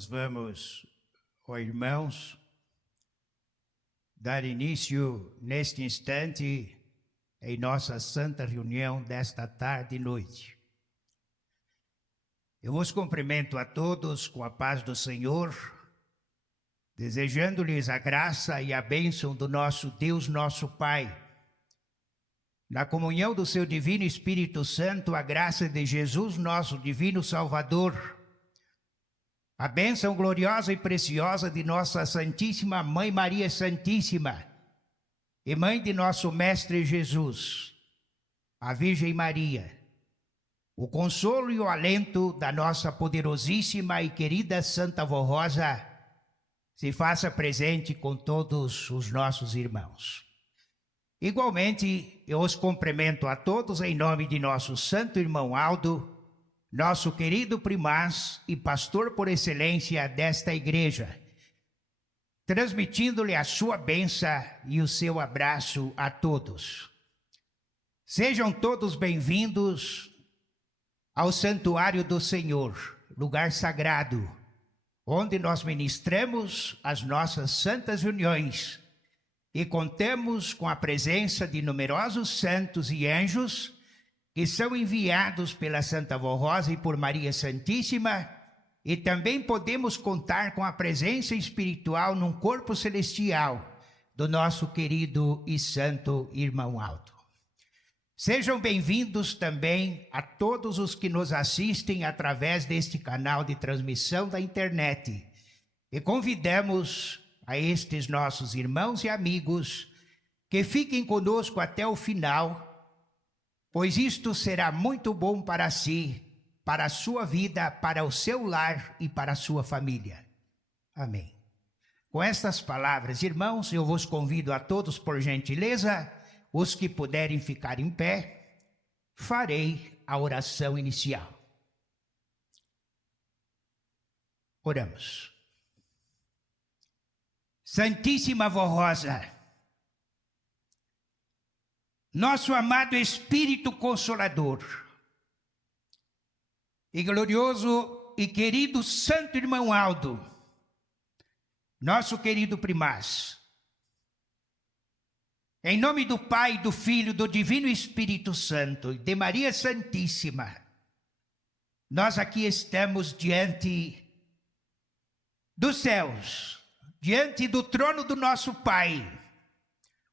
Nós vamos, irmãos, dar início neste instante em nossa santa reunião desta tarde e noite. Eu vos cumprimento a todos com a paz do Senhor, desejando-lhes a graça e a bênção do nosso Deus, nosso Pai. Na comunhão do seu divino Espírito Santo, a graça de Jesus, nosso divino Salvador, a bênção gloriosa e preciosa de nossa Santíssima Mãe Maria Santíssima e Mãe de nosso Mestre Jesus, a Virgem Maria, o consolo e o alento da nossa poderosíssima e querida Santa Vó Rosa, se faça presente com todos os nossos irmãos. Igualmente, eu os cumprimento a todos em nome de nosso santo irmão Aldo, nosso querido primaz e pastor por excelência desta igreja, transmitindo-lhe a sua bênção e o seu abraço a todos. Sejam todos bem-vindos ao Santuário do Senhor, lugar sagrado, onde nós ministramos as nossas santas reuniões e contamos com a presença de numerosos santos e anjos que são enviados pela Santa Vó Rosa e por Maria Santíssima, e também podemos contar com a presença espiritual num corpo celestial do nosso querido e santo irmão Aldo. Sejam bem-vindos também a todos os que nos assistem através deste canal de transmissão da internet, e convidamos a estes nossos irmãos e amigos que fiquem conosco até o final, pois isto será muito bom para si, para a sua vida, para o seu lar e para a sua família. Amém. Com estas palavras, irmãos, eu vos convido a todos, por gentileza, os que puderem ficar em pé, farei a oração inicial. Oramos. Santíssima Vó Rosa, nosso amado Espírito Consolador e glorioso e querido Santo Irmão Aldo, nosso querido primaz, em nome do Pai, do Filho, do Divino Espírito Santo e de Maria Santíssima, nós aqui estamos diante dos céus, diante do trono do nosso Pai,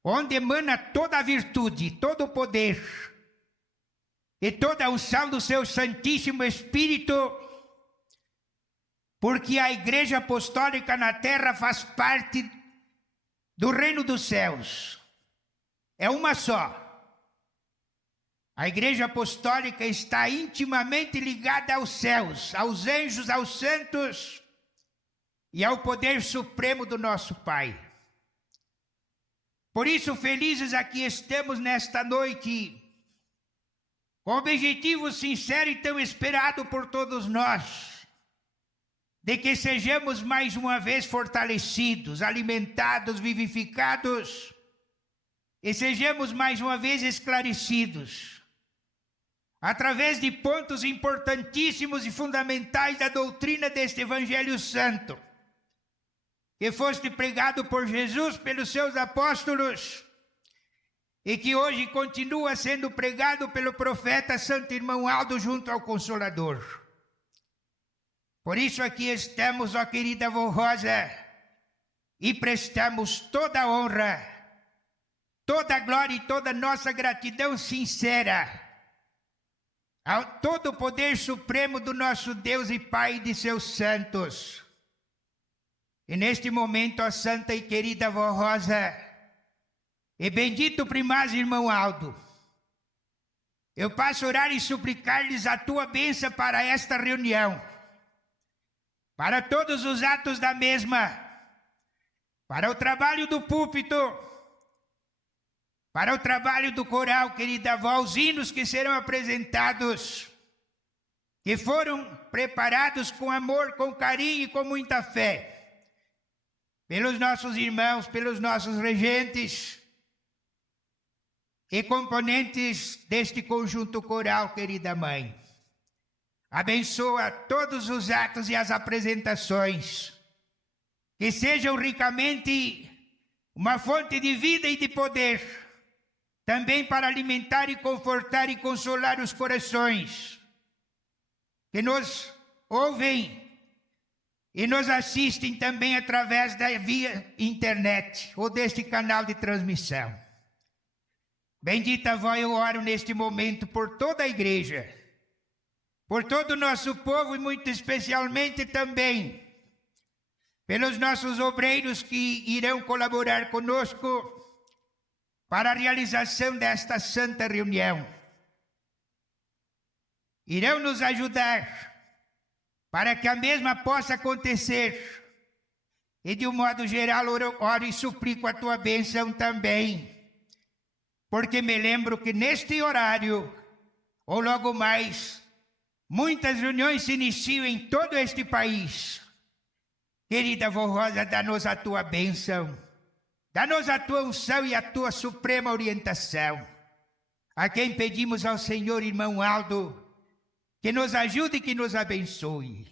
onde emana toda a virtude, todo o poder e toda a unção do seu Santíssimo Espírito, porque a Igreja Apostólica na terra faz parte do reino dos céus. É uma só. A Igreja Apostólica está intimamente ligada aos céus, aos anjos, aos santos e ao poder supremo do nosso Pai. Por isso, felizes aqui estamos nesta noite, com o objetivo sincero e tão esperado por todos nós, de que sejamos mais uma vez fortalecidos, alimentados, vivificados, e sejamos mais uma vez esclarecidos, através de pontos importantíssimos e fundamentais da doutrina deste Evangelho Santo, que foste pregado por Jesus pelos seus apóstolos e que hoje continua sendo pregado pelo profeta Santo Irmão Aldo junto ao Consolador. Por isso aqui estamos, ó querida Vó Rosa, e prestamos toda a honra, toda a glória e toda a nossa gratidão sincera ao todo o poder supremo do nosso Deus e Pai e de seus santos. E neste momento, ó santa e querida Vó Rosa, e bendito primaz irmão Aldo, eu passo a orar e suplicar-lhes a tua bênção para esta reunião, para todos os atos da mesma, para o trabalho do púlpito, para o trabalho do coral, querida Vó, os hinos que serão apresentados, que foram preparados com amor, com carinho e com muita fé, pelos nossos irmãos, pelos nossos regentes e componentes deste conjunto coral, querida Mãe. Abençoa todos os atos e as apresentações, que sejam ricamente uma fonte de vida e de poder, também para alimentar e confortar e consolar os corações que nos ouvem e nos assistem também através da via internet ou deste canal de transmissão. Bendita vó, eu oro neste momento por toda a igreja, por todo o nosso povo e muito especialmente também pelos nossos obreiros que irão colaborar conosco para a realização desta santa reunião. Irão nos ajudar para que a mesma possa acontecer. E de um modo geral, oro e suplico a tua bênção também, porque me lembro que neste horário, ou logo mais, muitas reuniões se iniciam em todo este país. Querida vó Rosa, dá-nos a tua bênção, dá-nos a tua unção e a tua suprema orientação. A quem pedimos ao Senhor, irmão Aldo, que nos ajude e que nos abençoe.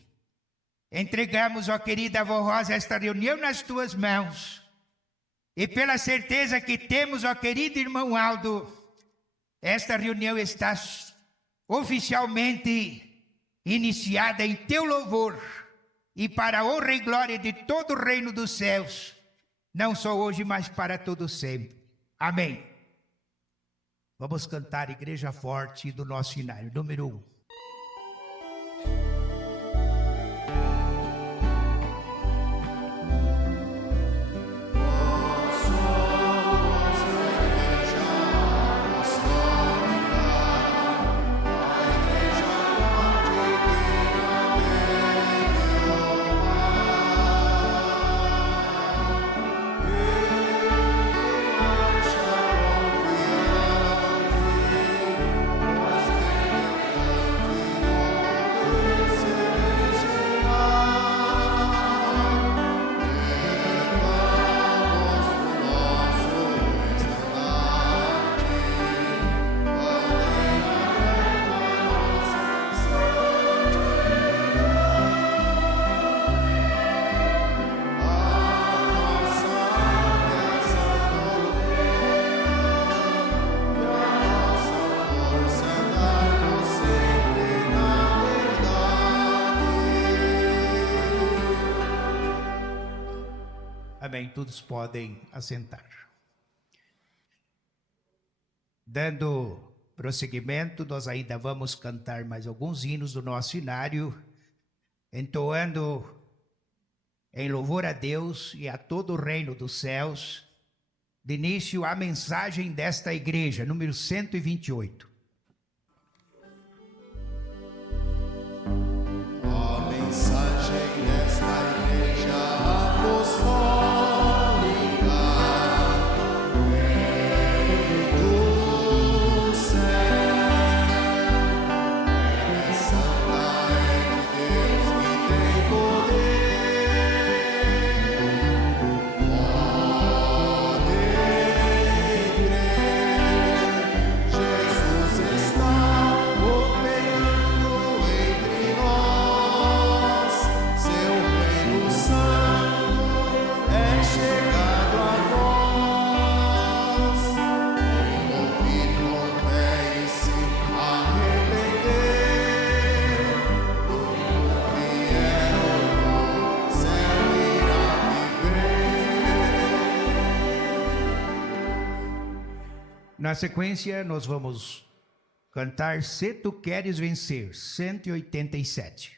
Entregamos, ó querida vó Rosa, esta reunião nas tuas mãos. E pela certeza que temos, ó querido irmão Aldo, esta reunião está oficialmente iniciada em teu louvor e para a honra e glória de todo o reino dos céus, não só hoje, mas para todo sempre. Amém. Vamos cantar Igreja Forte do nosso hinário, número 1. Amém, todos podem assentar. Dando prosseguimento, nós ainda vamos cantar mais alguns hinos do nosso hinário, entoando em louvor a Deus e a todo o reino dos céus, de início a mensagem desta igreja, número 128. A mensagem desta igreja apostólica do céu é santa, é de Deus que tem poder. Podem crer, Jesus está operando entre nós. Seu reino santo é chegado a vós. Quem ouvir com fé e se arrepender, do fiel do céu irá viver. Na sequência, nós vamos cantar Se Tu Queres Vencer, 187.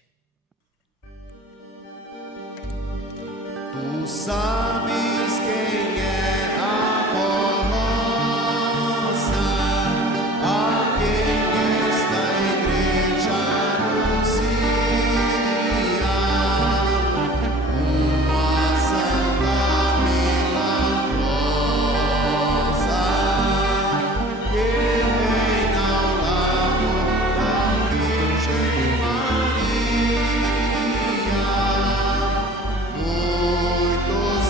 Tu sabes quem é a rosa, a quem esta igreja anuncia, uma santa milagrosa que reina ao lado da Virgem Maria. Muitos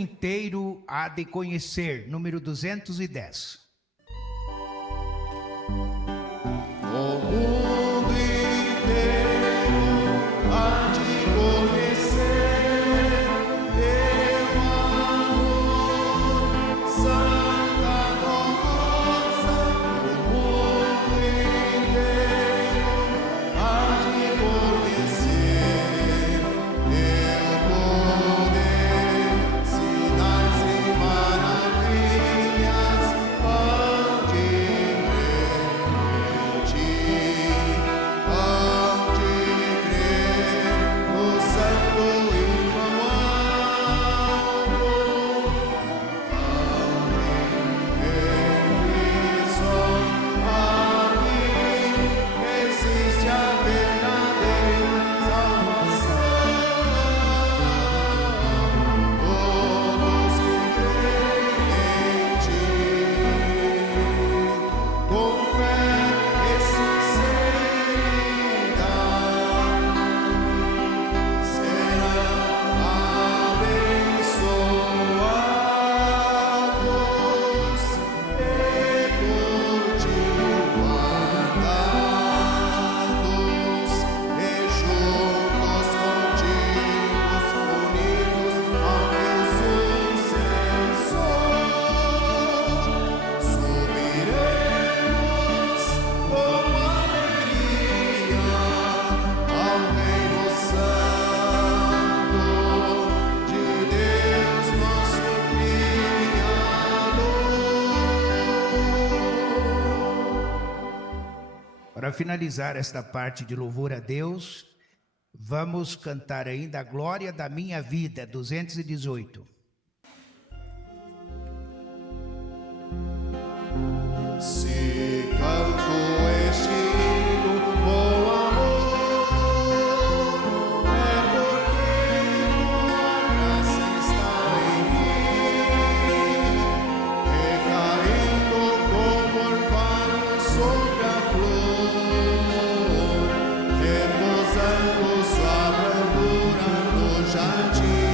inteiro há de conhecer, número 210. O mundo inteiro há de conhecer teu amor, Santa Rosa. O mundo inteiro há de conhecer teu poder, sinais e maravilhas hão de Para finalizar esta parte de louvor a Deus, vamos cantar ainda a glória da minha vida, 218. Se canto este hino com amor, é porque tua graça está em mim, recaindo como orvalho sobre a flor, repousando sua brandura no jardim.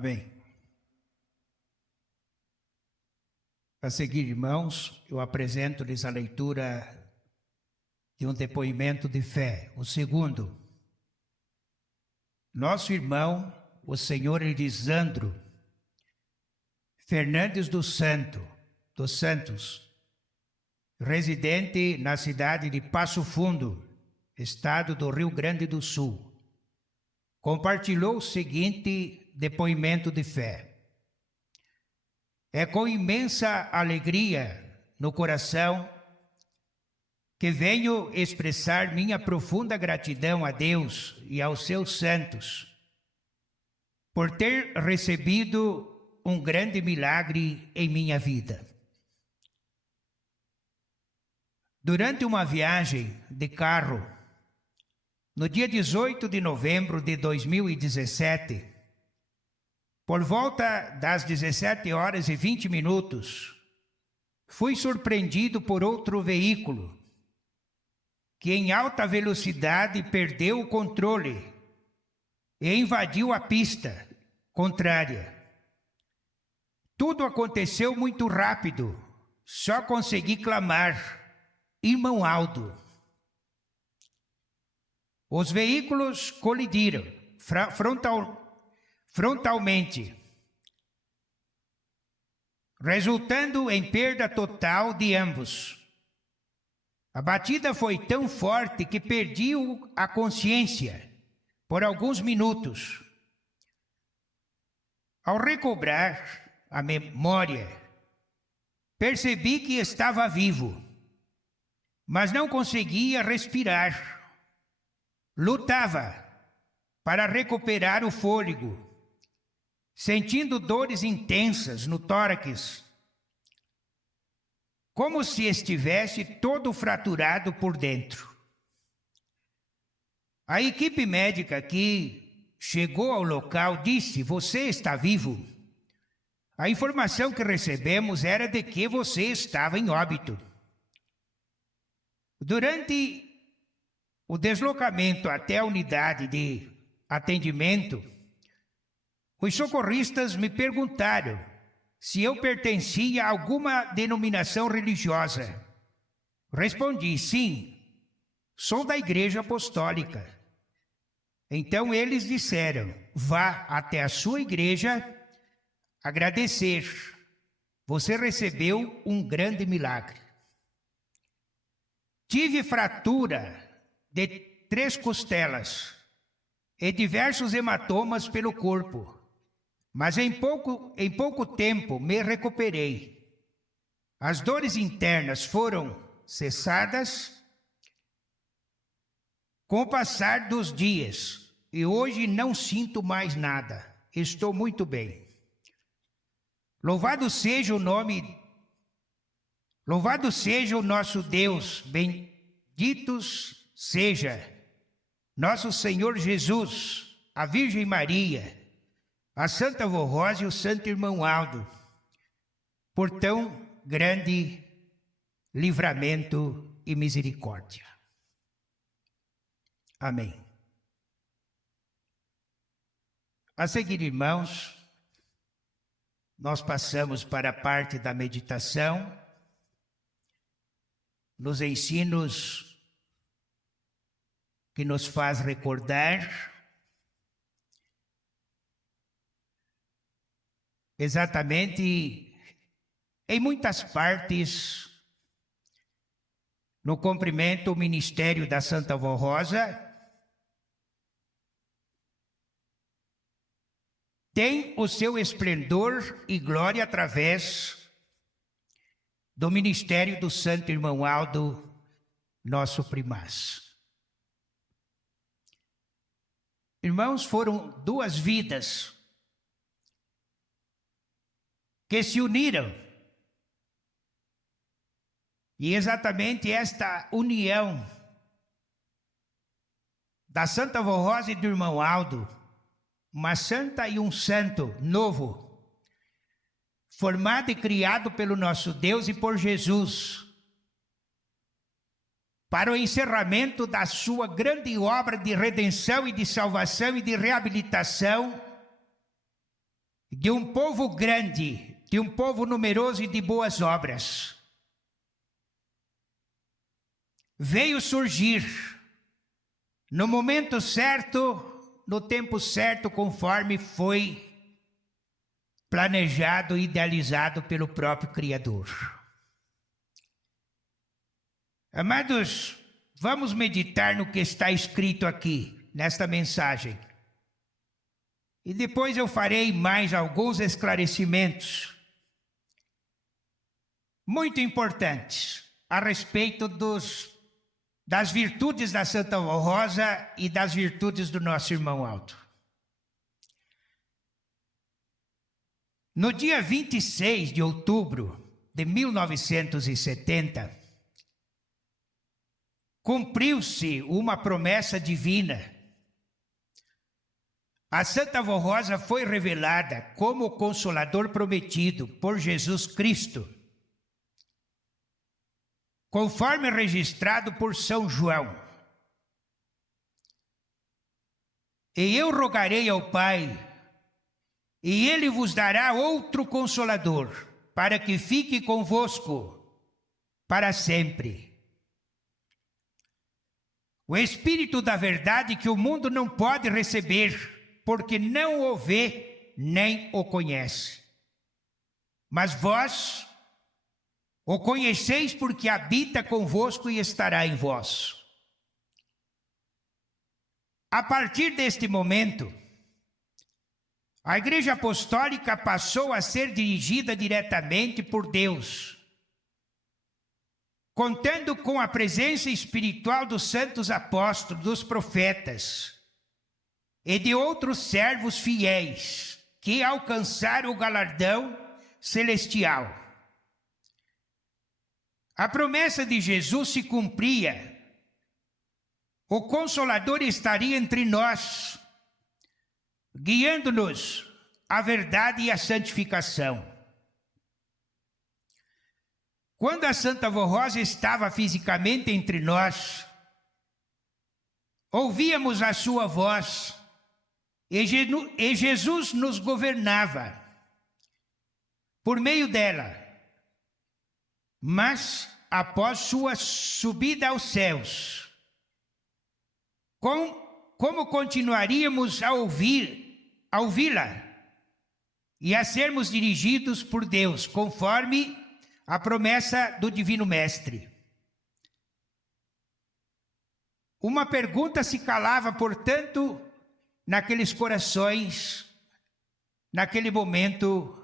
Amém. A seguir, irmãos, eu apresento-lhes a leitura de um depoimento de fé. O segundo, nosso irmão, o senhor Elisandro Fernandes dos Santos, residente na cidade de Passo Fundo, estado do Rio Grande do Sul, compartilhou o seguinte depoimento de fé. É com imensa alegria no coração que venho expressar minha profunda gratidão a Deus e aos seus santos por ter recebido um grande milagre em minha vida. Durante uma viagem de carro, no dia 18 de novembro de 2017, por volta das 17h20, fui surpreendido por outro veículo que em alta velocidade perdeu o controle e invadiu a pista contrária. Tudo aconteceu muito rápido, só consegui clamar: irmão Aldo. Os veículos colidiram frontalmente, resultando em perda total de ambos. A batida foi tão forte que perdi a consciência por alguns minutos. Ao recobrar a memória, percebi que estava vivo, mas não conseguia respirar. Lutava para recuperar o fôlego, sentindo dores intensas no tórax, como se estivesse todo fraturado por dentro. A equipe médica que chegou ao local disse: você está vivo. A informação que recebemos era de que você estava em óbito. Durante o deslocamento até a unidade de atendimento, os socorristas me perguntaram se eu pertencia a alguma denominação religiosa. Respondi: sim, sou da Igreja Apostólica. Então eles disseram: vá até a sua igreja agradecer. Você recebeu um grande milagre. Tive fratura de 3 costelas e diversos hematomas pelo corpo. Mas em pouco tempo me recuperei. As dores internas foram cessadas com o passar dos dias e hoje não sinto mais nada. Estou muito bem. Louvado seja o nosso Deus, benditos seja nosso Senhor Jesus, a Virgem Maria, a Santa Vó Rosa e o Santo Irmão Aldo, por tão grande livramento e misericórdia. Amém. A seguir, irmãos, nós passamos para a parte da meditação, nos ensinos que nos faz recordar exatamente em muitas partes no cumprimento do ministério da Santa Vó Rosa, tem o seu esplendor e glória através do ministério do Santo Irmão Aldo, nosso primaz. Irmãos, foram 2 vidas que se uniram. E exatamente esta união da Santa Vó Rosa e do Irmão Aldo, uma santa e um santo novo, formado e criado pelo nosso Deus e por Jesus, para o encerramento da sua grande obra de redenção e de salvação e de reabilitação de um povo grande, de um povo numeroso e de boas obras. Veio surgir no momento certo, no tempo certo, conforme foi planejado e idealizado pelo próprio Criador. Amados, vamos meditar no que está escrito aqui, nesta mensagem. E depois eu farei mais alguns esclarecimentos muito importantes a respeito das virtudes da Santa Rosa e das virtudes do nosso irmão Aldo. No dia 26 de outubro de 1970, cumpriu-se uma promessa divina. A Santa Rosa foi revelada como o Consolador prometido por Jesus Cristo, conforme registrado por São João. E eu rogarei ao Pai, e Ele vos dará outro Consolador, para que fique convosco para sempre. O Espírito da verdade que o mundo não pode receber, porque não o vê nem o conhece. Mas vós o conheceis porque habita convosco e estará em vós. A partir deste momento, a Igreja Apostólica passou a ser dirigida diretamente por Deus, contando com a presença espiritual dos santos apóstolos, dos profetas e de outros servos fiéis que alcançaram o galardão celestial. A promessa de Jesus se cumpria. O Consolador estaria entre nós, guiando-nos à verdade e à santificação. Quando a Santa Rosa estava fisicamente entre nós, ouvíamos a sua voz, e Jesus nos governava por meio dela. Mas, após sua subida aos céus, como continuaríamos a ouvi-la e a sermos dirigidos por Deus, conforme a promessa do Divino Mestre? Uma pergunta se calava, portanto, naqueles corações, naquele momento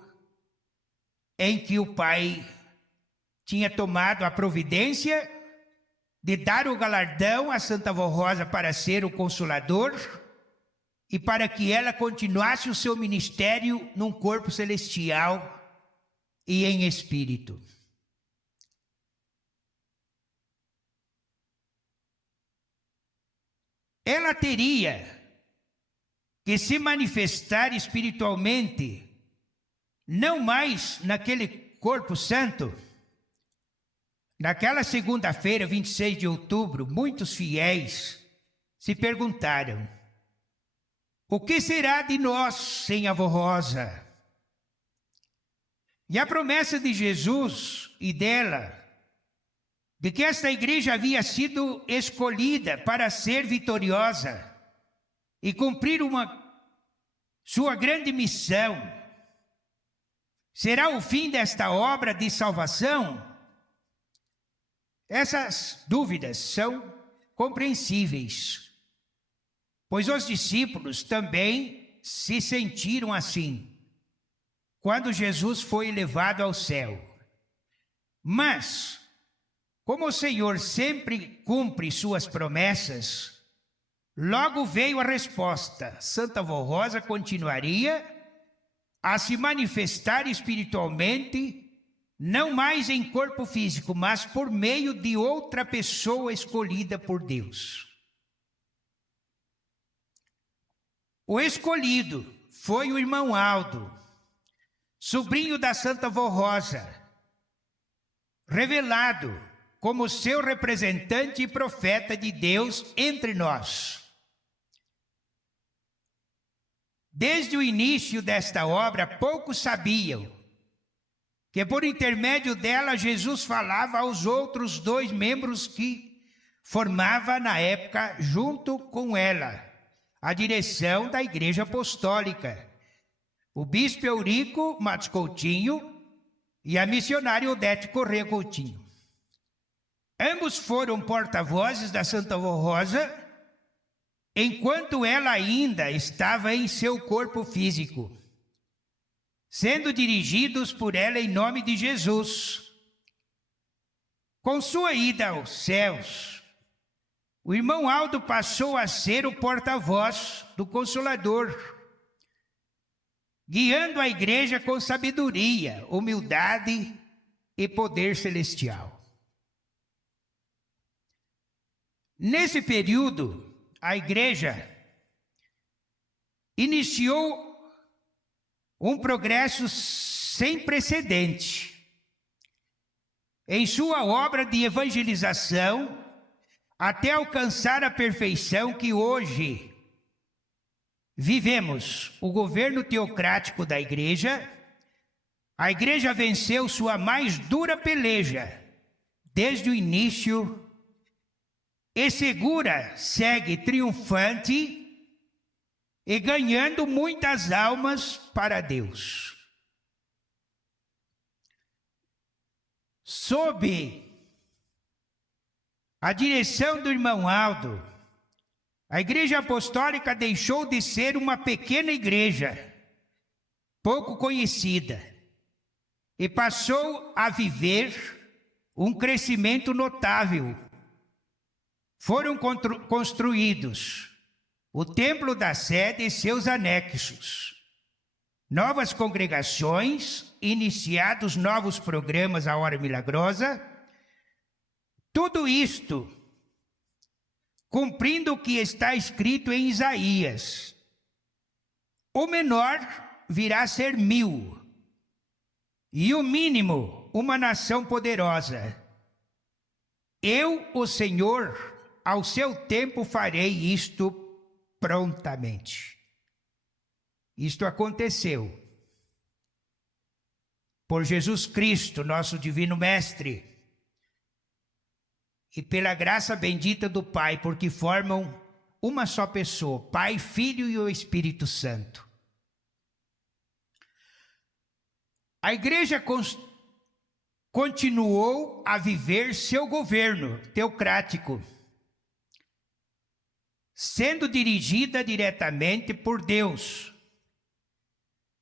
em que o Pai tinha tomado a providência de dar o galardão a Santa Rosa para ser o Consolador e para que ela continuasse o seu ministério num corpo celestial e em espírito. Ela teria que se manifestar espiritualmente, não mais naquele corpo santo. Naquela segunda-feira, 26 de outubro, muitos fiéis se perguntaram: o que será de nós sem a Avó Rosa? E a promessa de Jesus e dela, de que esta igreja havia sido escolhida para ser vitoriosa e cumprir sua grande missão, será o fim desta obra de salvação? Essas dúvidas são compreensíveis, pois os discípulos também se sentiram assim, quando Jesus foi levado ao céu. Mas, como o Senhor sempre cumpre suas promessas, logo veio a resposta: Santa Avó Rosa continuaria a se manifestar espiritualmente, não mais em corpo físico, mas por meio de outra pessoa escolhida por Deus. O escolhido foi o irmão Aldo, sobrinho da Santa Avó Rosa, revelado como seu representante e profeta de Deus entre nós. Desde o início desta obra, poucos sabiam que por intermédio dela Jesus falava aos outros 2 membros que formava na época junto com ela a direção da Igreja Apostólica, o bispo Eurico Matos Coutinho e a missionária Odete Corrêa Coutinho. Ambos foram porta-vozes da Santa Vó Rosa enquanto ela ainda estava em seu corpo físico, sendo dirigidos por ela em nome de Jesus. Com sua ida aos céus, o irmão Aldo passou a ser o porta-voz do Consolador, guiando a igreja com sabedoria, humildade e poder celestial. Nesse período, a igreja iniciou um progresso sem precedente em sua obra de evangelização até alcançar a perfeição que hoje vivemos. O governo teocrático da igreja, a igreja venceu sua mais dura peleja desde o início e segura segue triunfante e ganhando muitas almas para Deus. Sob a direção do irmão Aldo, a Igreja Apostólica deixou de ser uma pequena igreja, pouco conhecida, e passou a viver um crescimento notável. Foram construídos o Templo da Sede e seus anexos, novas congregações, iniciados novos programas à Hora Milagrosa, tudo isto cumprindo o que está escrito em Isaías: o menor virá a ser 1000, e o mínimo uma nação poderosa. Eu, o Senhor, ao seu tempo farei isto prontamente. Isto aconteceu por Jesus Cristo, nosso divino mestre, e pela graça bendita do Pai, porque formam uma só pessoa, Pai, Filho e o Espírito Santo. A igreja continuou a viver seu governo teocrático, sendo dirigida diretamente por Deus,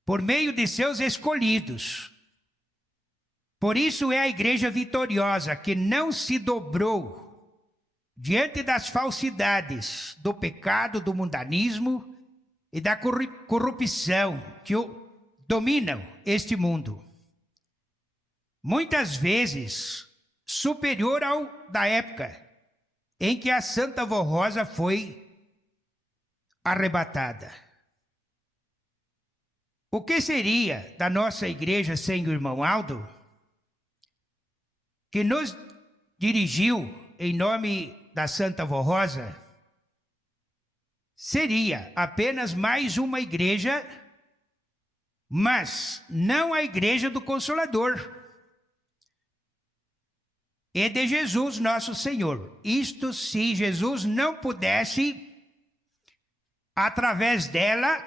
por meio de seus escolhidos. Por isso é a igreja vitoriosa, que não se dobrou diante das falsidades do pecado, do mundanismo e da corrupção que dominam este mundo. Muitas vezes superior ao da época em que a Santa Vó Rosa foi arrebatada. O que seria da nossa igreja sem o irmão Aldo, que nos dirigiu em nome da Santa Vó Rosa? Seria apenas mais uma igreja, mas não a igreja do Consolador e de Jesus nosso Senhor. Isto se Jesus não pudesse, através dela,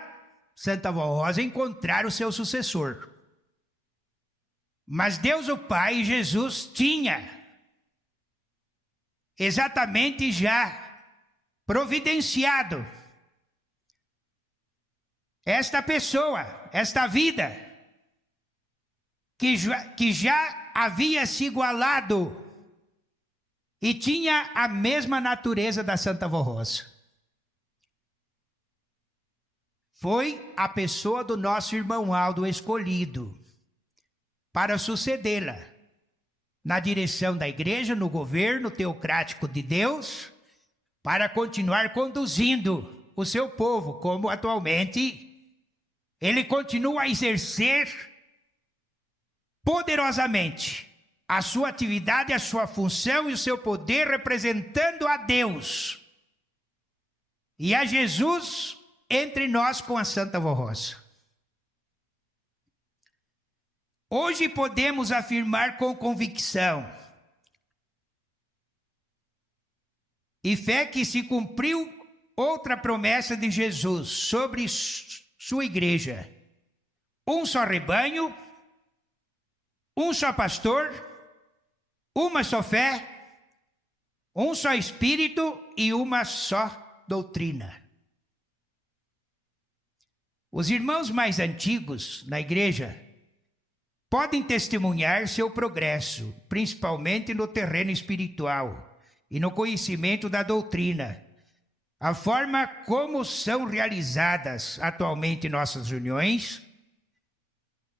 Santa Vó Rosa, encontrar o seu sucessor. Mas Deus o Pai e Jesus tinha exatamente já providenciado esta pessoa, esta vida, que já havia se igualado e tinha a mesma natureza da Santa Vó Rosa. Foi a pessoa do nosso irmão Aldo escolhido para sucedê-la na direção da igreja, no governo teocrático de Deus, para continuar conduzindo o seu povo, como atualmente ele continua a exercer poderosamente a sua atividade, a sua função e o seu poder, representando a Deus e a Jesus entre nós com a Santa Vó Rosa. Hoje podemos afirmar com convicção e fé que se cumpriu outra promessa de Jesus sobre sua igreja. Um só rebanho, um só pastor, uma só fé, um só Espírito e uma só doutrina. Os irmãos mais antigos na igreja podem testemunhar seu progresso, principalmente no terreno espiritual e no conhecimento da doutrina, a forma como são realizadas atualmente nossas reuniões,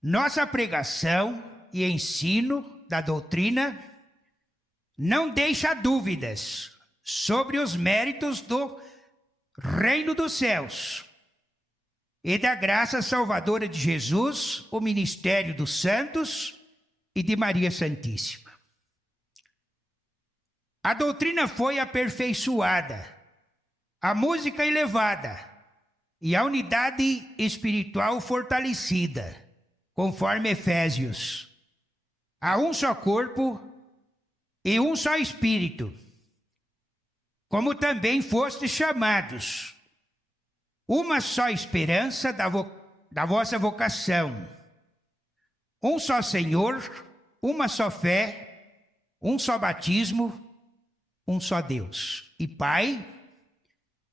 nossa pregação e ensino da doutrina não deixa dúvidas sobre os méritos do reino dos céus e da graça salvadora de Jesus, o ministério dos santos e de Maria Santíssima. A doutrina foi aperfeiçoada, a música elevada e a unidade espiritual fortalecida, conforme Efésios. Há um só corpo e um só Espírito, como também fostes chamados, uma só esperança da vossa vocação, um só Senhor, uma só fé, um só batismo, um só Deus e Pai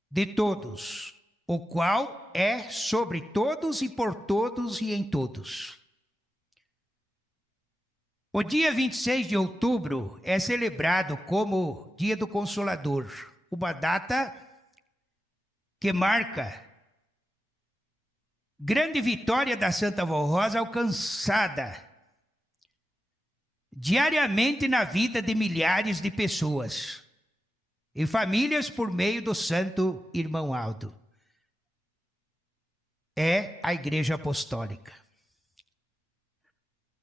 de todos, o qual é sobre todos e por todos e em todos. O dia 26 de outubro é celebrado como Dia do Consolador, uma data que marca grande vitória da Santa Vó Rosa alcançada diariamente na vida de milhares de pessoas e famílias por meio do Santo Irmão Aldo. É a Igreja Apostólica.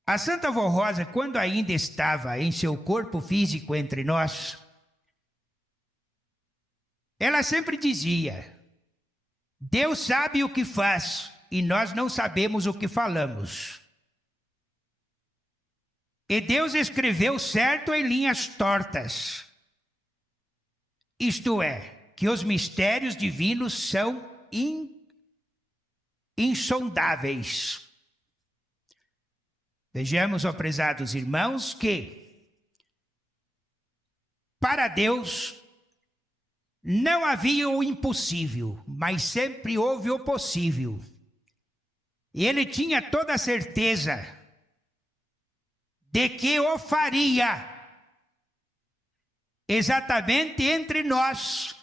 A Santa Vó Rosa, quando ainda estava em seu corpo físico entre nós, ela sempre dizia: Deus sabe o que faz e nós não sabemos o que falamos. E Deus escreveu certo em linhas tortas. Isto é, que os mistérios divinos são insondáveis. Vejamos, ó prezados irmãos, que para Deus não havia o impossível, mas sempre houve o possível. E ele tinha toda a certeza de que o faria exatamente entre nós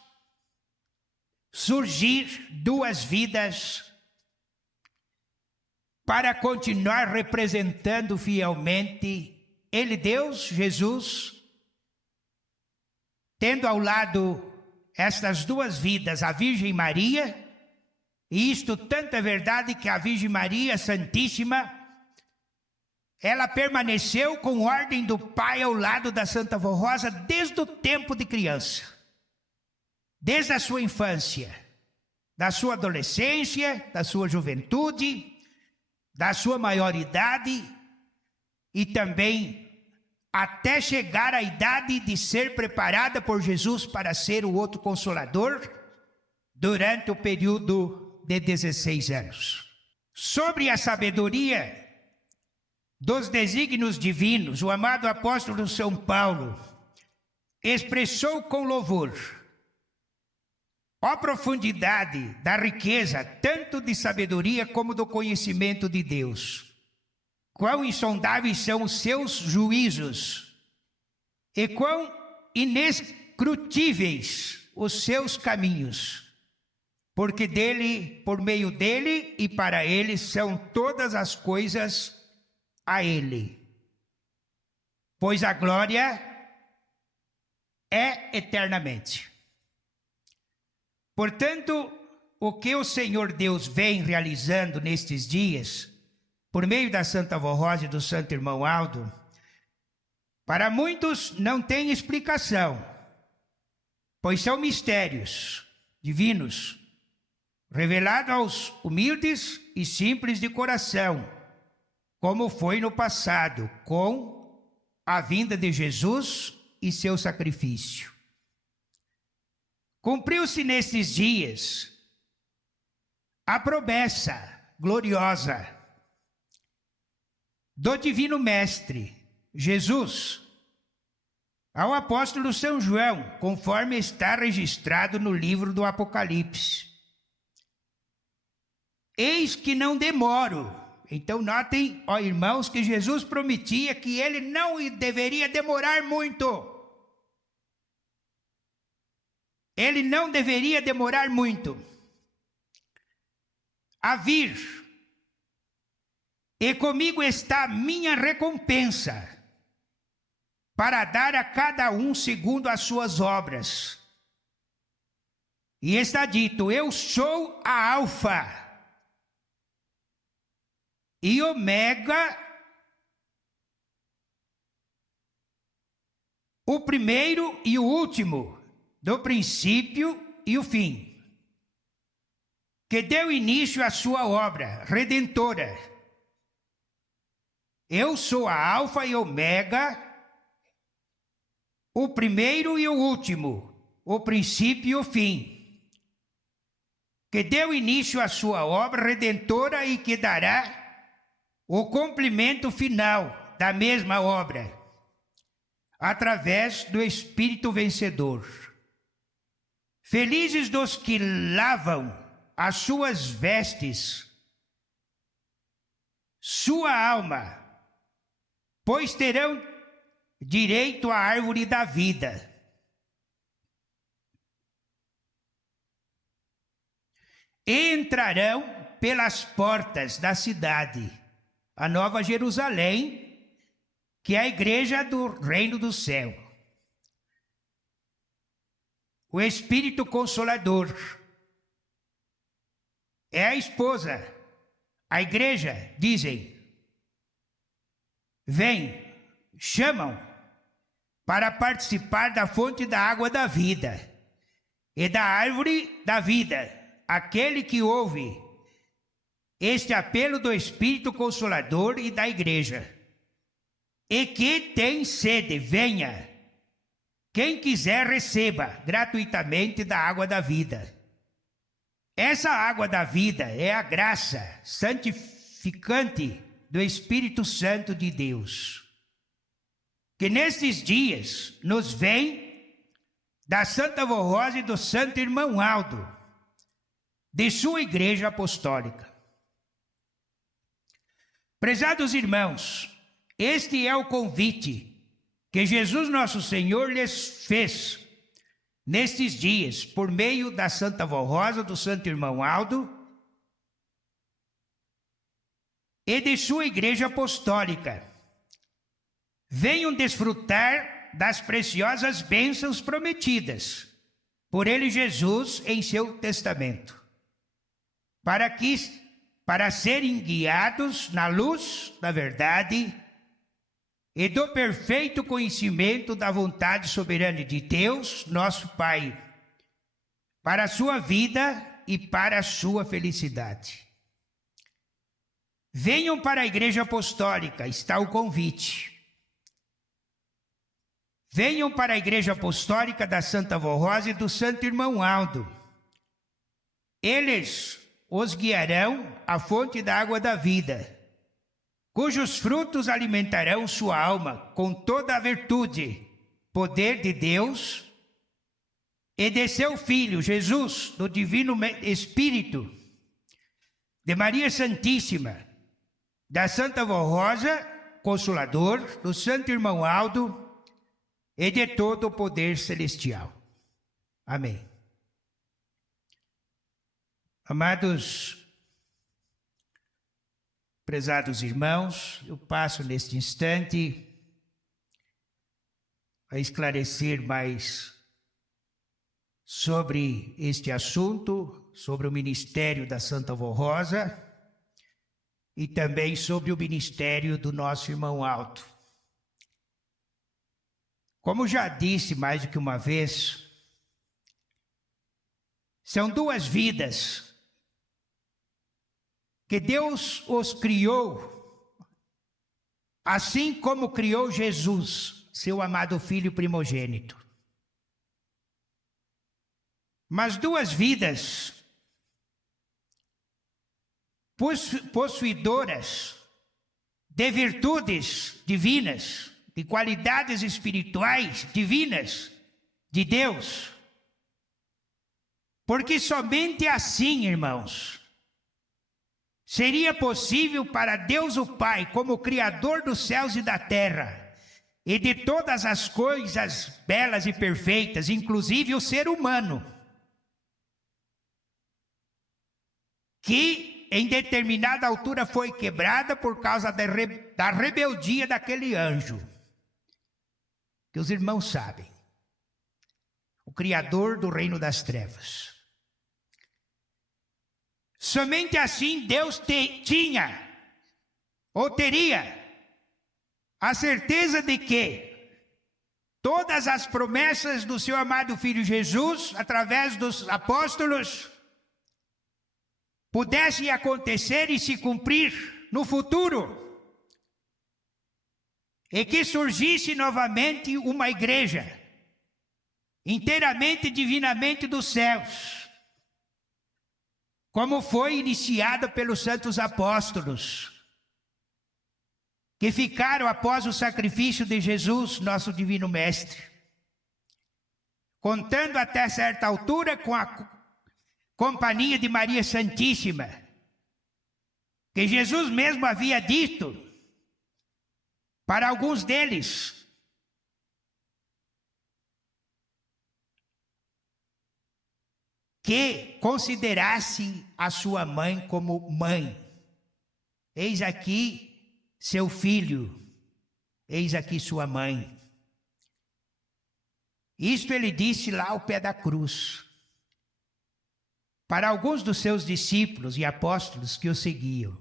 surgir duas vidas para continuar representando fielmente Ele, Deus, Jesus, tendo ao lado estas duas vidas, a Virgem Maria, e isto tanto é verdade que a Virgem Maria Santíssima, ela permaneceu com ordem do Pai ao lado da Santa Vó Rosa desde o tempo de criança, desde a sua infância, da sua adolescência, da sua juventude, da sua maioridade e também até chegar à idade de ser preparada por Jesus para ser o outro Consolador durante o período de 16 anos. Sobre a sabedoria dos desígnios divinos, o amado apóstolo São Paulo expressou com louvor a profundidade da riqueza, tanto de sabedoria como do conhecimento de Deus. Quão insondáveis são os seus juízos e quão inescrutíveis os seus caminhos, porque dele, por meio dele e para ele são todas as coisas a ele. Pois a glória é eternamente. Portanto, o que o Senhor Deus vem realizando nestes dias, por meio da Santa Vó Rosa e do Santo Irmão Aldo, para muitos não tem explicação, pois são mistérios divinos, revelado aos humildes e simples de coração, como foi no passado, com a vinda de Jesus e seu sacrifício. Cumpriu-se nestes dias a promessa gloriosa do Divino Mestre, Jesus, ao apóstolo São João, conforme está registrado no livro do Apocalipse. Eis que não demoro. Então notem, ó irmãos, que Jesus prometia que ele não deveria demorar muito. Ele não deveria demorar muito a vir. E comigo está a minha recompensa, para dar a cada um segundo as suas obras. E está dito: eu sou a Alfa e Ômega, o primeiro e o último, do princípio e o fim, que deu início à sua obra redentora. Eu sou a Alfa e Ômega, o primeiro e o último, o princípio e o fim, que deu início à sua obra redentora e que dará o cumprimento final da mesma obra, através do Espírito vencedor. Felizes dos que lavam as suas vestes, sua alma, pois terão direito à árvore da vida. E entrarão pelas portas da cidade, a Nova Jerusalém, que é a igreja do reino do céu. O Espírito Consolador é a esposa. A igreja, dizem, vem, chamam para participar da fonte da água da vida e da árvore da vida. Aquele que ouve este apelo do Espírito Consolador e da igreja, e que tem sede, venha. Quem quiser, receba gratuitamente da água da vida. Essa água da vida é a graça santificante do Espírito Santo de Deus, que nestes dias nos vem da Santa Vó Rosa e do Santo Irmão Aldo, de sua igreja apostólica. Prezados irmãos, este é o convite que Jesus nosso Senhor lhes fez nestes dias, por meio da Santa Vó Rosa, do Santo Irmão Aldo e de sua igreja apostólica. Venham desfrutar das preciosas bênçãos prometidas por ele Jesus em seu testamento, para serem guiados na luz da verdade e do perfeito conhecimento da vontade soberana de Deus, nosso Pai, para a sua vida e para a sua felicidade. Venham para a igreja apostólica, está o convite. Venham para a igreja apostólica da Santa Vó Rosa e do Santo Irmão Aldo. Eles os guiarão à fonte da água da vida, cujos frutos alimentarão sua alma com toda a virtude, poder de Deus e de seu Filho, Jesus, do Divino Espírito, de Maria Santíssima, da Santa Vó Rosa, Consolador, do Santo Irmão Aldo e de todo o poder celestial. Amém. Amados, prezados irmãos, eu passo neste instante a esclarecer mais sobre este assunto, sobre o ministério da Santa Vó Rosa e também sobre o ministério do nosso irmão Aldo. Como já disse mais do que uma vez, são duas vidas que Deus os criou, assim como criou Jesus, seu amado Filho primogênito. Mas duas vidas possuidoras de virtudes divinas, de qualidades espirituais divinas de Deus. Porque somente assim, irmãos, seria possível para Deus o Pai, como Criador dos céus e da terra, e de todas as coisas belas e perfeitas, inclusive o ser humano, que em determinada altura foi quebrada por causa da rebeldia daquele anjo, que os irmãos sabem, o Criador do reino das trevas. Somente assim Deus tinha, ou teria, a certeza de que todas as promessas do seu amado Filho Jesus, através dos apóstolos, pudessem acontecer e se cumprir no futuro, e que surgisse novamente uma igreja, inteiramente divinamente dos céus, como foi iniciada pelos santos apóstolos, que ficaram após o sacrifício de Jesus, nosso divino mestre, contando até certa altura com a companhia de Maria Santíssima, que Jesus mesmo havia dito para alguns deles que considerasse a sua mãe como mãe. Eis aqui seu filho, eis aqui sua mãe. Isto ele disse lá ao pé da cruz, para alguns dos seus discípulos e apóstolos que o seguiam.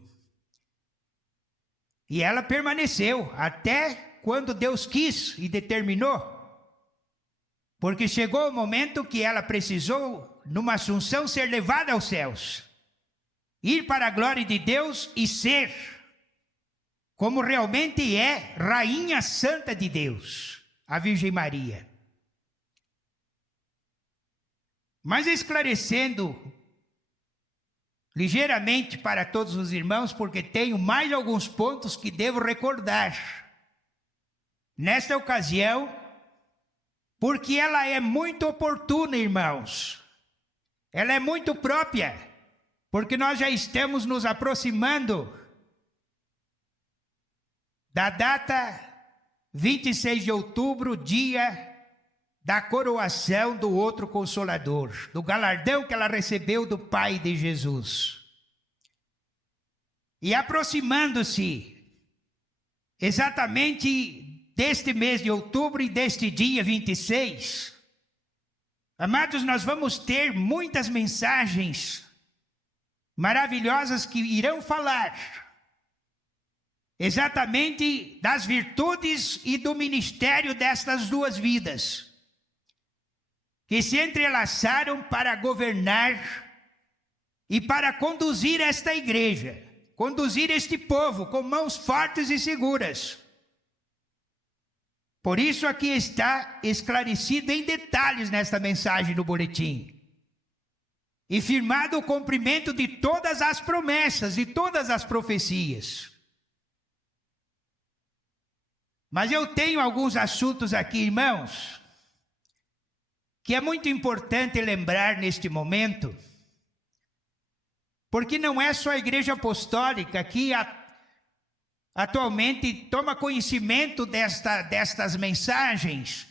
E ela permaneceu até quando Deus quis e determinou, porque chegou o momento que ela precisou, numa assunção, ser levada aos céus, ir para a glória de Deus e ser, como realmente é, Rainha Santa de Deus, a Virgem Maria. Mas esclarecendo ligeiramente para todos os irmãos, porque tenho mais alguns pontos que devo recordar nesta ocasião, porque ela é muito oportuna, irmãos. Ela é muito própria, porque nós já estamos nos aproximando da data 26 de outubro, dia da coroação do outro Consolador, do galardão que ela recebeu do Pai de Jesus. E aproximando-se exatamente deste mês de outubro e deste dia 26, amados, nós vamos ter muitas mensagens maravilhosas que irão falar exatamente das virtudes e do ministério destas duas vidas, que se entrelaçaram para governar e para conduzir esta igreja, conduzir este povo com mãos fortes e seguras. Por isso aqui está esclarecido em detalhes nesta mensagem do boletim, e firmado o cumprimento de todas as promessas, de todas as profecias. Mas eu tenho alguns assuntos aqui, irmãos, que é muito importante lembrar neste momento, porque não é só a Igreja Apostólica que atualmente toma conhecimento destas mensagens,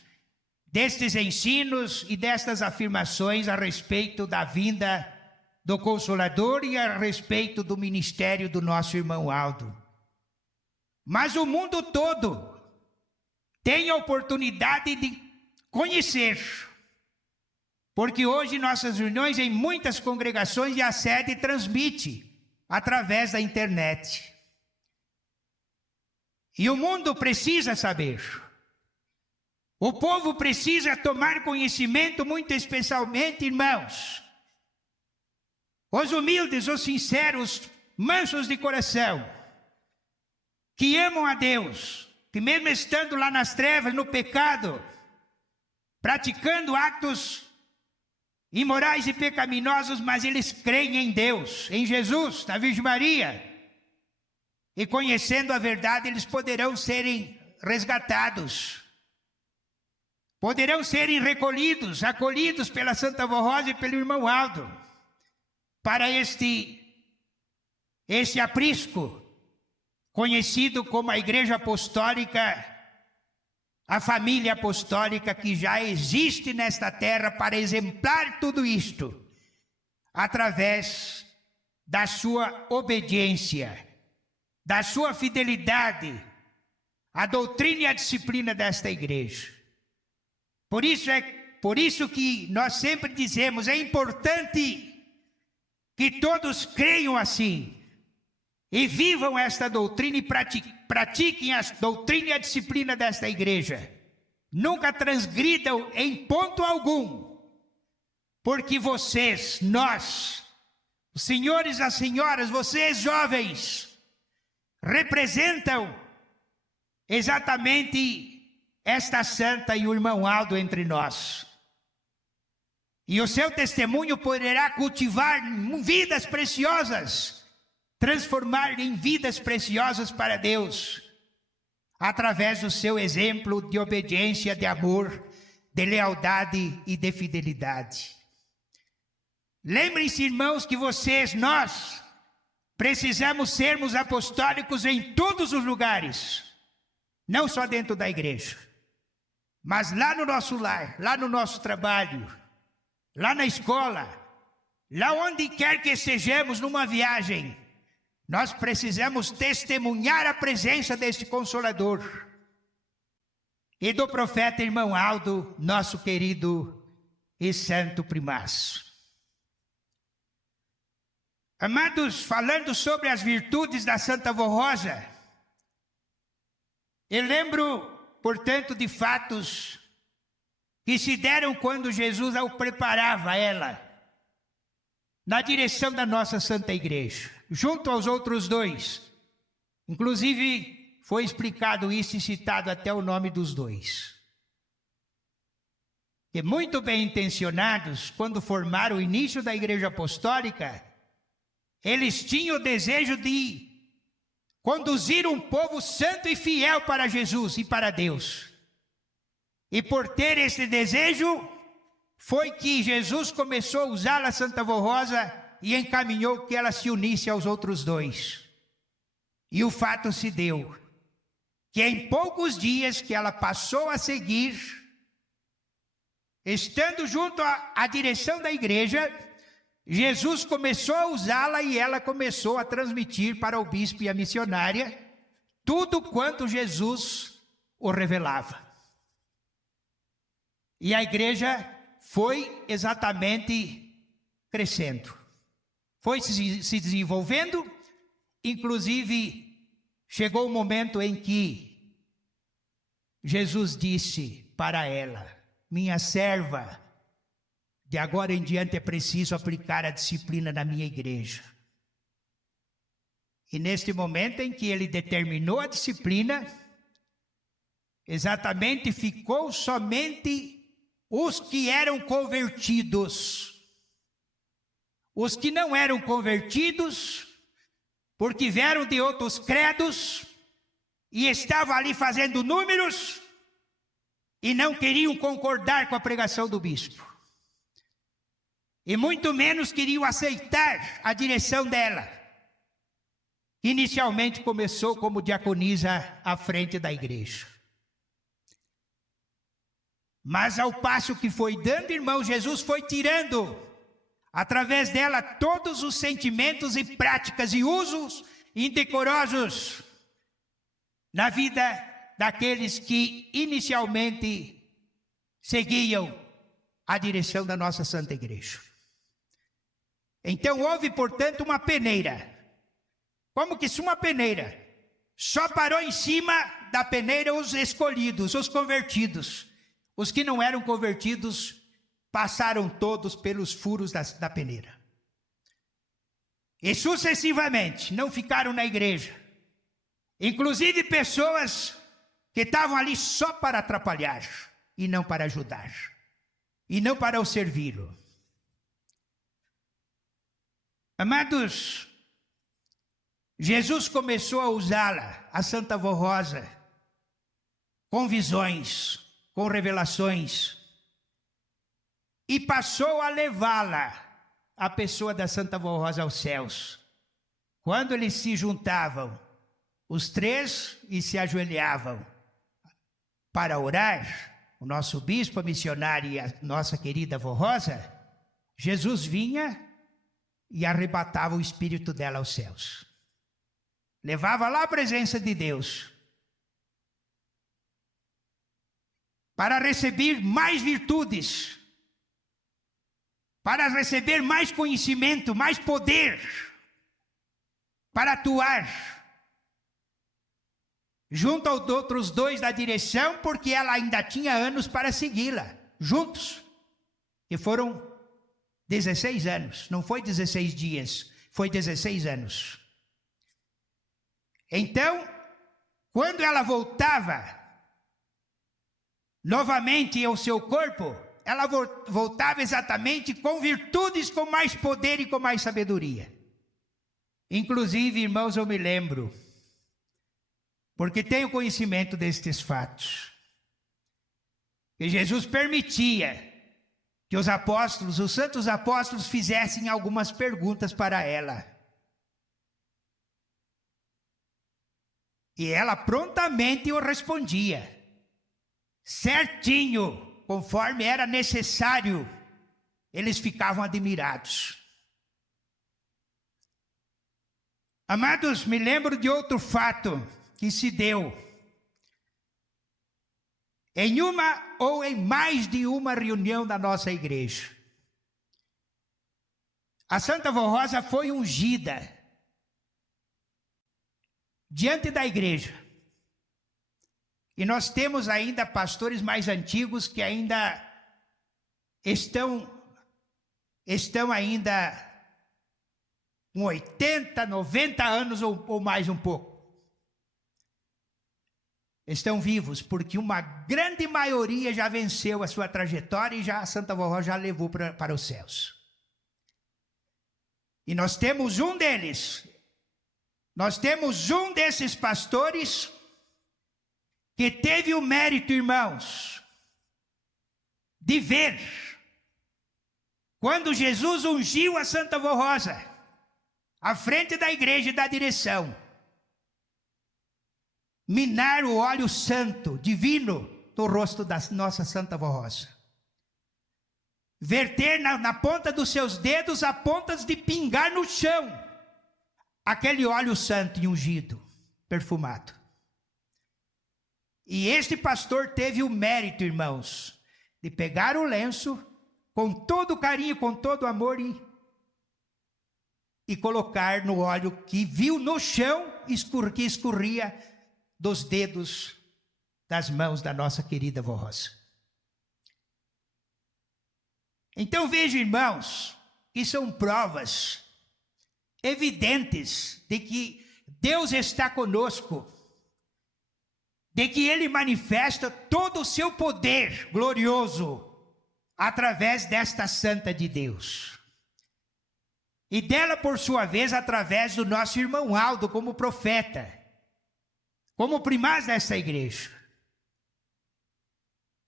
destes ensinos e destas afirmações a respeito da vinda do Consolador e a respeito do ministério do nosso irmão Aldo. Mas o mundo todo tem a oportunidade de conhecer, porque hoje nossas reuniões em muitas congregações e a sede transmite através da internet. E o mundo precisa saber. O povo precisa tomar conhecimento, muito especialmente, irmãos, os humildes, os sinceros, mansos de coração, que amam a Deus, que mesmo estando lá nas trevas, no pecado, praticando atos imorais e pecaminosos, mas eles creem em Deus, em Jesus, na Virgem Maria, e conhecendo a verdade, eles poderão serem resgatados, poderão serem recolhidos, acolhidos pela Santa Vó Rosa e pelo irmão Aldo, para este aprisco, conhecido como a Igreja Apostólica, a família apostólica que já existe nesta terra para exemplar tudo isto, através da sua obediência, da sua fidelidade à doutrina e à disciplina desta igreja. Por isso que nós sempre dizemos, é importante que todos creiam assim, e vivam esta doutrina e pratiquem a doutrina e a disciplina desta igreja. Nunca transgridam em ponto algum, porque vocês, nós, os senhores e as senhoras, vocês jovens, representam exatamente esta santa e o irmão Aldo entre nós. E o seu testemunho poderá cultivar vidas preciosas, transformar em vidas preciosas para Deus, através do seu exemplo de obediência, de amor, de lealdade e de fidelidade. Lembrem-se, irmãos, que nós, precisamos sermos apostólicos em todos os lugares, não só dentro da igreja, mas lá no nosso lar, lá no nosso trabalho, lá na escola, lá onde quer que estejamos numa viagem, nós precisamos testemunhar a presença deste Consolador e do profeta irmão Aldo, nosso querido e santo primaço. Amados, falando sobre as virtudes da Santa Vó Rosa, eu lembro, portanto, de fatos que se deram quando Jesus o preparava ela na direção da nossa Santa Igreja, junto aos outros dois. Inclusive, foi explicado isso e citado até o nome dos dois. E muito bem intencionados, quando formaram o início da Igreja Apostólica, eles tinham o desejo de conduzir um povo santo e fiel para Jesus e para Deus. E por ter esse desejo, foi que Jesus começou a usar a Santa Vó Rosa e encaminhou que ela se unisse aos outros dois. E o fato se deu, que em poucos dias que ela passou a seguir, estando junto à direção da igreja, Jesus começou a usá-la e ela começou a transmitir para o bispo e a missionária tudo quanto Jesus o revelava. E a igreja foi exatamente crescendo, foi se desenvolvendo, inclusive chegou o momento em que Jesus disse para ela: minha serva, de agora em diante é preciso aplicar a disciplina na minha igreja. E neste momento em que ele determinou a disciplina, exatamente ficou somente os que eram convertidos. Os que não eram convertidos, porque vieram de outros credos e estavam ali fazendo números e não queriam concordar com a pregação do bispo. E muito menos queriam aceitar a direção dela. Inicialmente começou como diaconisa à frente da igreja. Mas ao passo que foi dando, irmão, Jesus foi tirando, através dela, todos os sentimentos e práticas e usos indecorosos na vida daqueles que inicialmente seguiam a direção da nossa Santa Igreja. Então houve, portanto, uma peneira. Como que se uma peneira? Só parou em cima da peneira os escolhidos, os convertidos. Os que não eram convertidos passaram todos pelos furos da peneira. E sucessivamente não ficaram na igreja. Inclusive pessoas que estavam ali só para atrapalhar e não para ajudar. E não para o servi-lo. Amados, Jesus começou a usá-la, a Santa Vó Rosa, com visões, com revelações. E passou a levá-la, a pessoa da Santa Vó Rosa, aos céus. Quando eles se juntavam, os três, e se ajoelhavam para orar, o nosso bispo, a missionária e a nossa querida Vó Rosa, Jesus vinha e arrebatava o espírito dela aos céus. Levava lá a presença de Deus, para receber mais virtudes, para receber mais conhecimento, mais poder, para atuar junto aos outros dois da direção, porque ela ainda tinha anos para segui-la, juntos. E foram 16 anos, não foi 16 dias, foi 16 anos. Então, quando ela voltava novamente ao seu corpo, ela voltava exatamente com virtudes, com mais poder e com mais sabedoria. Inclusive, irmãos, eu me lembro, porque tenho conhecimento destes fatos, que Jesus permitia que os apóstolos, os santos apóstolos, fizessem algumas perguntas para ela. E ela prontamente o respondia, certinho, conforme era necessário. Eles ficavam admirados. Amados, me lembro de outro fato que se deu em uma ou em mais de uma reunião da nossa igreja. A Santa Vó Rosa foi ungida diante da igreja. E nós temos ainda pastores mais antigos que ainda estão ainda com 80, 90 anos ou mais um pouco. Estão vivos, porque uma grande maioria já venceu a sua trajetória e já a Santa Vó Rosa já levou para os céus. E nós temos um deles, nós temos um desses pastores que teve o mérito, irmãos, de ver, quando Jesus ungiu a Santa Vó Rosa, à frente da igreja e da direção, minar o óleo santo, divino, do rosto da nossa Santa Vó Rosa. Verter na ponta dos seus dedos a pontas de pingar no chão aquele óleo santo e ungido, perfumado. E este pastor teve o mérito, irmãos, de pegar o lenço com todo carinho, com todo amor e colocar no óleo que viu no chão, que escorria dos dedos das mãos da nossa querida Vó Rosa. Então veja, irmãos, que são provas evidentes de que Deus está conosco, de que Ele manifesta todo o seu poder glorioso através desta Santa de Deus. E dela, por sua vez, através do nosso irmão Aldo como profeta, como primaz dessa igreja,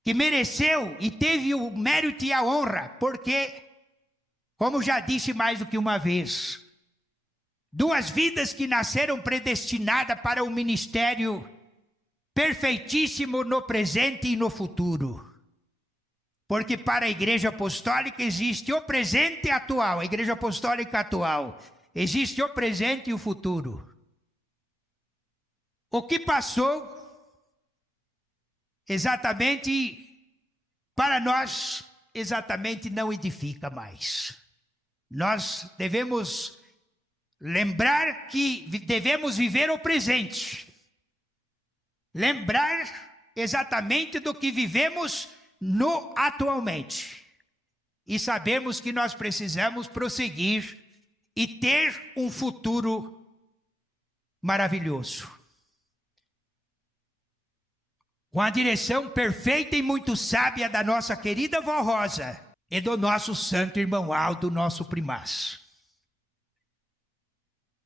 que mereceu e teve o mérito e a honra, porque, como já disse mais do que uma vez, duas vidas que nasceram predestinadas para o ministério perfeitíssimo no presente e no futuro. Porque para a igreja apostólica existe o presente atual, a igreja apostólica atual, existe o presente e o futuro. O que passou, exatamente, para nós, exatamente não edifica mais. Nós devemos lembrar que devemos viver o presente. Lembrar exatamente do que vivemos atualmente. E sabemos que nós precisamos prosseguir e ter um futuro maravilhoso. Com a direção perfeita e muito sábia da nossa querida vó Rosa e do nosso santo irmão Aldo, nosso primaz.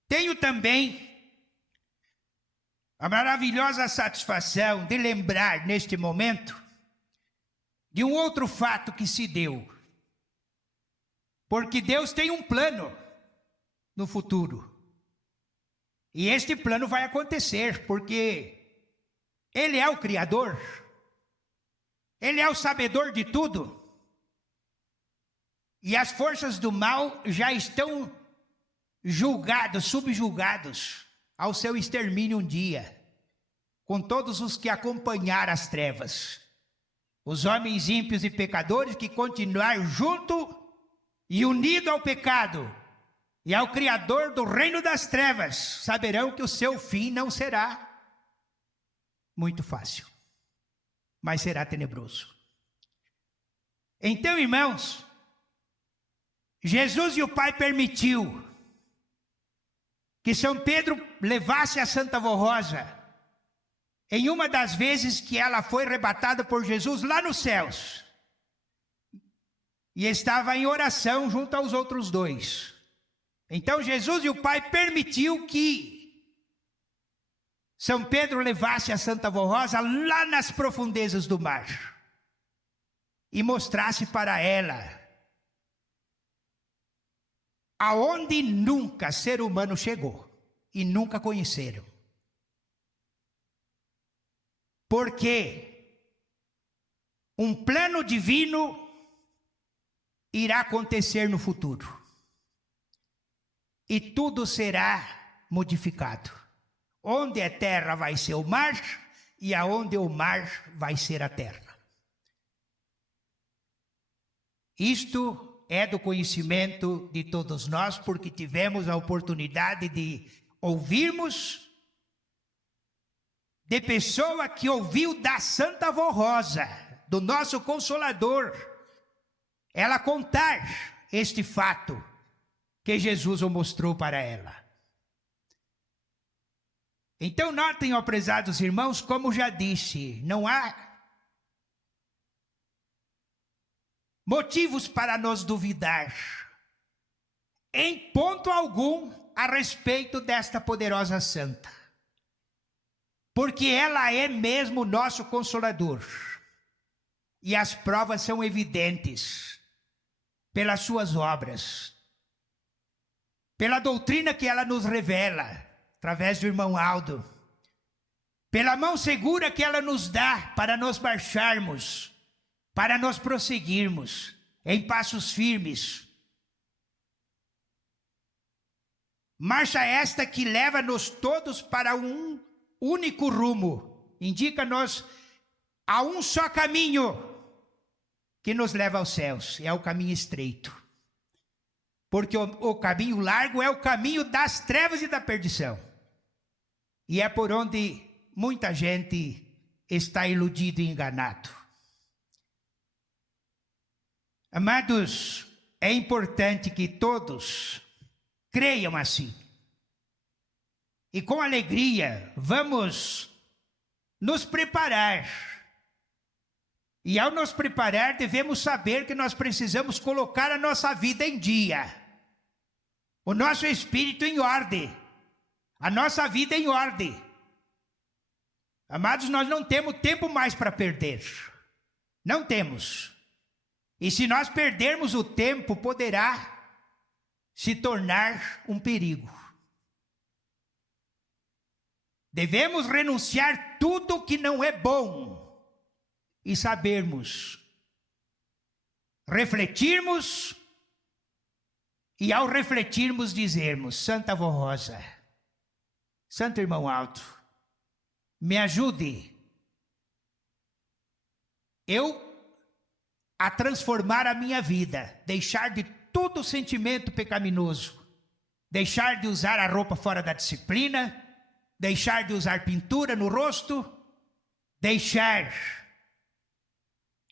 Tenho também a maravilhosa satisfação de lembrar neste momento de um outro fato que se deu. Porque Deus tem um plano no futuro. E este plano vai acontecer, porque Ele é o Criador. Ele é o sabedor de tudo. E as forças do mal já estão subjugados ao seu extermínio um dia, com todos os que acompanharam as trevas. Os homens ímpios e pecadores que continuar junto e unido ao pecado e ao Criador do reino das trevas, saberão que o seu fim não será muito fácil, mas será tenebroso. Então, irmãos, Jesus e o Pai permitiu que São Pedro levasse a Santa Vó Rosa em uma das vezes que ela foi arrebatada por Jesus lá nos céus. E estava em oração junto aos outros dois. Então Jesus e o Pai permitiu que São Pedro levasse a Santa Vó Rosa lá nas profundezas do mar e mostrasse para ela aonde nunca ser humano chegou e nunca conheceram. Porque um plano divino irá acontecer no futuro. E tudo será modificado. Onde é terra vai ser o mar, e aonde o mar vai ser a terra. Isto é do conhecimento de todos nós, porque tivemos a oportunidade de ouvirmos de pessoa que ouviu da Santa Vó Rosa, do nosso Consolador, ela contar este fato que Jesus o mostrou para ela. Então notem, ó prezados irmãos, como já disse, não há motivos para nos duvidar em ponto algum a respeito desta poderosa santa, porque ela é mesmo nosso Consolador, e as provas são evidentes pelas suas obras, pela doutrina que ela nos revela, através do irmão Aldo, pela mão segura que ela nos dá para nos marcharmos, para nos prosseguirmos em passos firmes. Marcha esta que leva-nos todos para um único rumo, indica-nos a um só caminho que nos leva aos céus, é o caminho estreito. Porque o caminho largo é o caminho das trevas e da perdição. E é por onde muita gente está iludido e enganado. Amados, é importante que todos creiam assim. E com alegria vamos nos preparar. E ao nos preparar, devemos saber que nós precisamos colocar a nossa vida em dia. O nosso espírito em ordem. A nossa vida em ordem. Amados, nós não temos tempo mais para perder. Não temos. E se nós perdermos o tempo, poderá se tornar um perigo. Devemos renunciar tudo que não é bom e sabermos, refletirmos e ao refletirmos dizermos: Santa Vó Rosa, Santo Irmão Aldo, me ajude a transformar a minha vida, deixar de todo sentimento pecaminoso, deixar de usar a roupa fora da disciplina, deixar de usar pintura no rosto, deixar,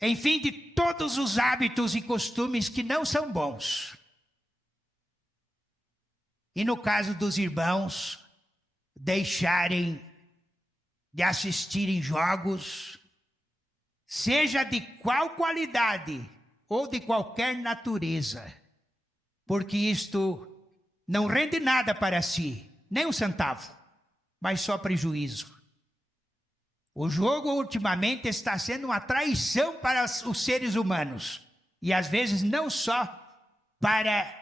enfim, de todos os hábitos e costumes que não são bons. E no caso dos irmãos, deixarem de assistirem jogos, seja de qual qualidade ou de qualquer natureza, porque isto não rende nada para si, nem um centavo, mas só prejuízo. O jogo ultimamente está sendo uma traição para os seres humanos, e às vezes não só para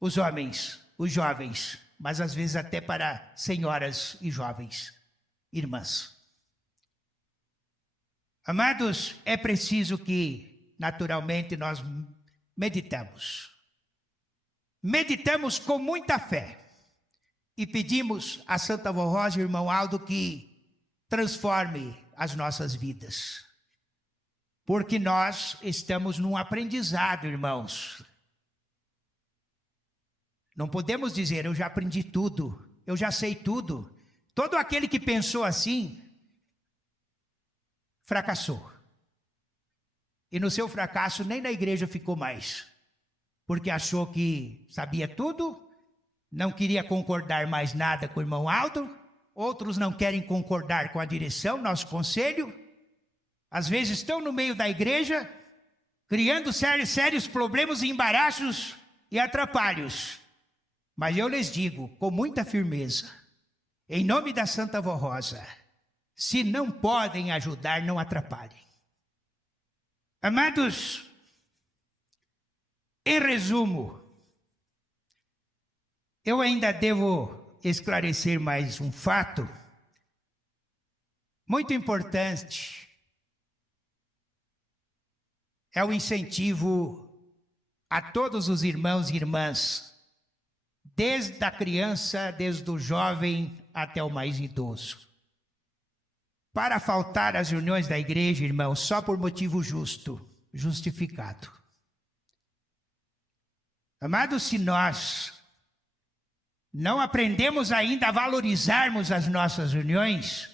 os homens, os jovens, mas às vezes até para senhoras e jovens, irmãs. Amados, é preciso que, naturalmente, nós meditamos. Meditamos com muita fé e pedimos a Santa Vó Rosa e o irmão Aldo que transforme as nossas vidas. Porque nós estamos num aprendizado, irmãos. Não podemos dizer, eu já aprendi tudo, eu já sei tudo. Todo aquele que pensou assim, fracassou. E no seu fracasso, nem na igreja ficou mais. Porque achou que sabia tudo, não queria concordar mais nada com o irmão Aldo, outros não querem concordar com a direção, nosso conselho. Às vezes estão no meio da igreja, criando sérios problemas e embaraços e atrapalhos. Mas eu lhes digo, com muita firmeza, em nome da Santa Vó Rosa, se não podem ajudar, não atrapalhem. Amados, em resumo, eu ainda devo esclarecer mais um fato muito importante. É o incentivo a todos os irmãos e irmãs, desde a criança, desde o jovem até o mais idoso. Para faltar às reuniões da igreja, irmãos, só por motivo justificado. Amados, se nós não aprendemos ainda a valorizarmos as nossas reuniões,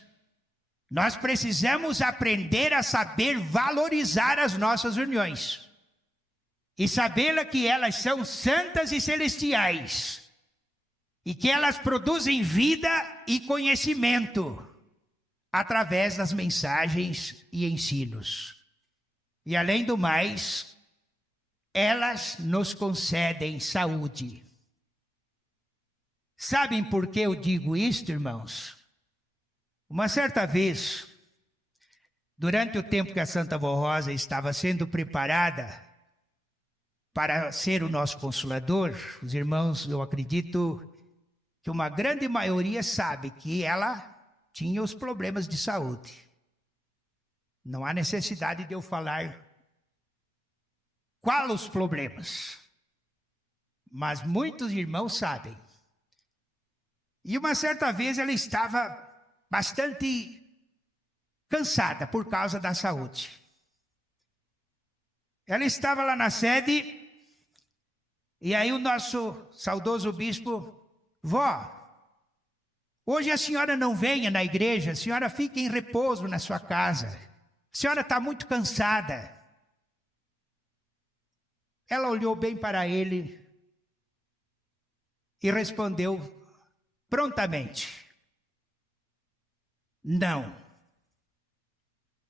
nós precisamos aprender a saber valorizar as nossas reuniões. E sabê-la que elas são santas e celestiais. E que elas produzem vida e conhecimento através das mensagens e ensinos. E além do mais, elas nos concedem saúde. Sabem por que eu digo isto, irmãos? Uma certa vez, durante o tempo que a Santa Vó Rosa estava sendo preparada para ser o nosso consolador, os irmãos, eu acredito que uma grande maioria sabe que ela tinha os problemas de saúde. Não há necessidade de eu falar quais os problemas, mas muitos irmãos sabem. E uma certa vez ela estava bastante cansada por causa da saúde. Ela estava lá na sede, e aí o nosso saudoso bispo: vó, hoje a senhora não venha na igreja, a senhora fica em repouso na sua casa. A senhora está muito cansada. Ela olhou bem para ele e respondeu prontamente: não,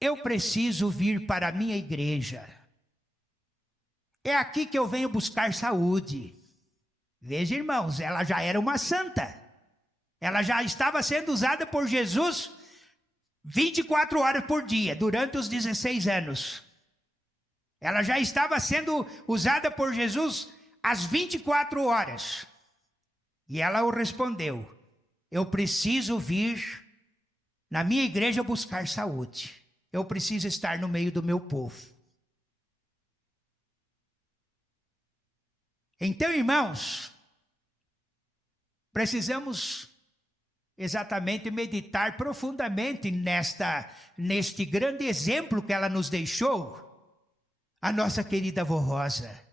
eu preciso vir para a minha igreja. É aqui que eu venho buscar saúde. Veja, irmãos, ela já era uma santa. Ela já estava sendo usada por Jesus 24 horas por dia, durante os 16 anos. Ela já estava sendo usada por Jesus às 24 horas. E ela o respondeu: eu preciso vir na minha igreja buscar saúde. Eu preciso estar no meio do meu povo. Então, irmãos, precisamos exatamente meditar profundamente neste grande exemplo que ela nos deixou, a nossa querida Vó Rosa.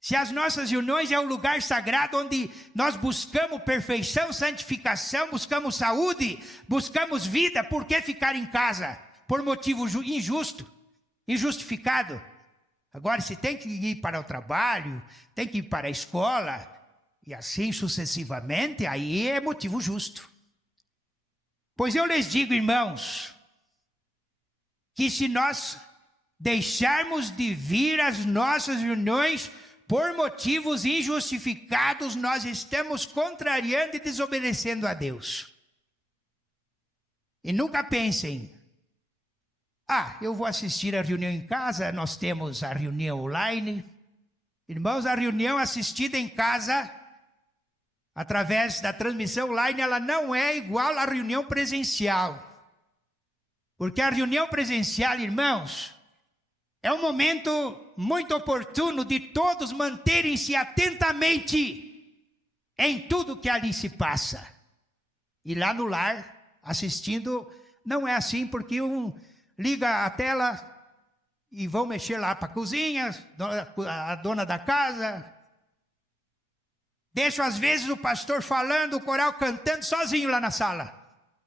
Se as nossas reuniões é um lugar sagrado onde nós buscamos perfeição, santificação, buscamos saúde, buscamos vida, por que ficar em casa? Por motivo injusto, injustificado. Agora, se tem que ir para o trabalho, tem que ir para a escola, e assim sucessivamente, aí é motivo justo. Pois eu lhes digo, irmãos, que se nós deixarmos de vir às nossas reuniões por motivos injustificados, nós estamos contrariando e desobedecendo a Deus. E nunca pensem, eu vou assistir a reunião em casa, nós temos a reunião online. Irmãos, a reunião assistida em casa, através da transmissão online, ela não é igual à reunião presencial. Porque a reunião presencial, irmãos, é um momento muito oportuno de todos manterem-se atentamente em tudo que ali se passa. E lá no lar, assistindo, não é assim, porque um liga a tela e vão mexer lá para a cozinha, a dona da casa. Deixo às vezes o pastor falando, o coral cantando sozinho lá na sala.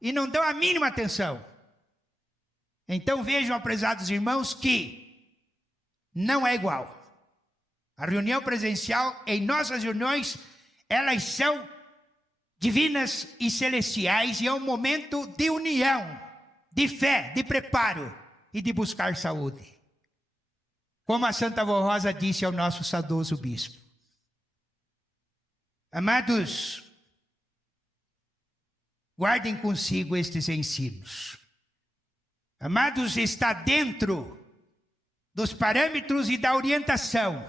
E não dão a mínima atenção. Então vejam, prezados irmãos, que não é igual. A reunião presencial, em nossas reuniões, elas são divinas e celestiais e é um momento de união, de fé, de preparo e de buscar saúde. Como a Santa Avó Rosa disse ao nosso saudoso bispo. Amados, guardem consigo estes ensinos. Amados, está dentro dos parâmetros e da orientação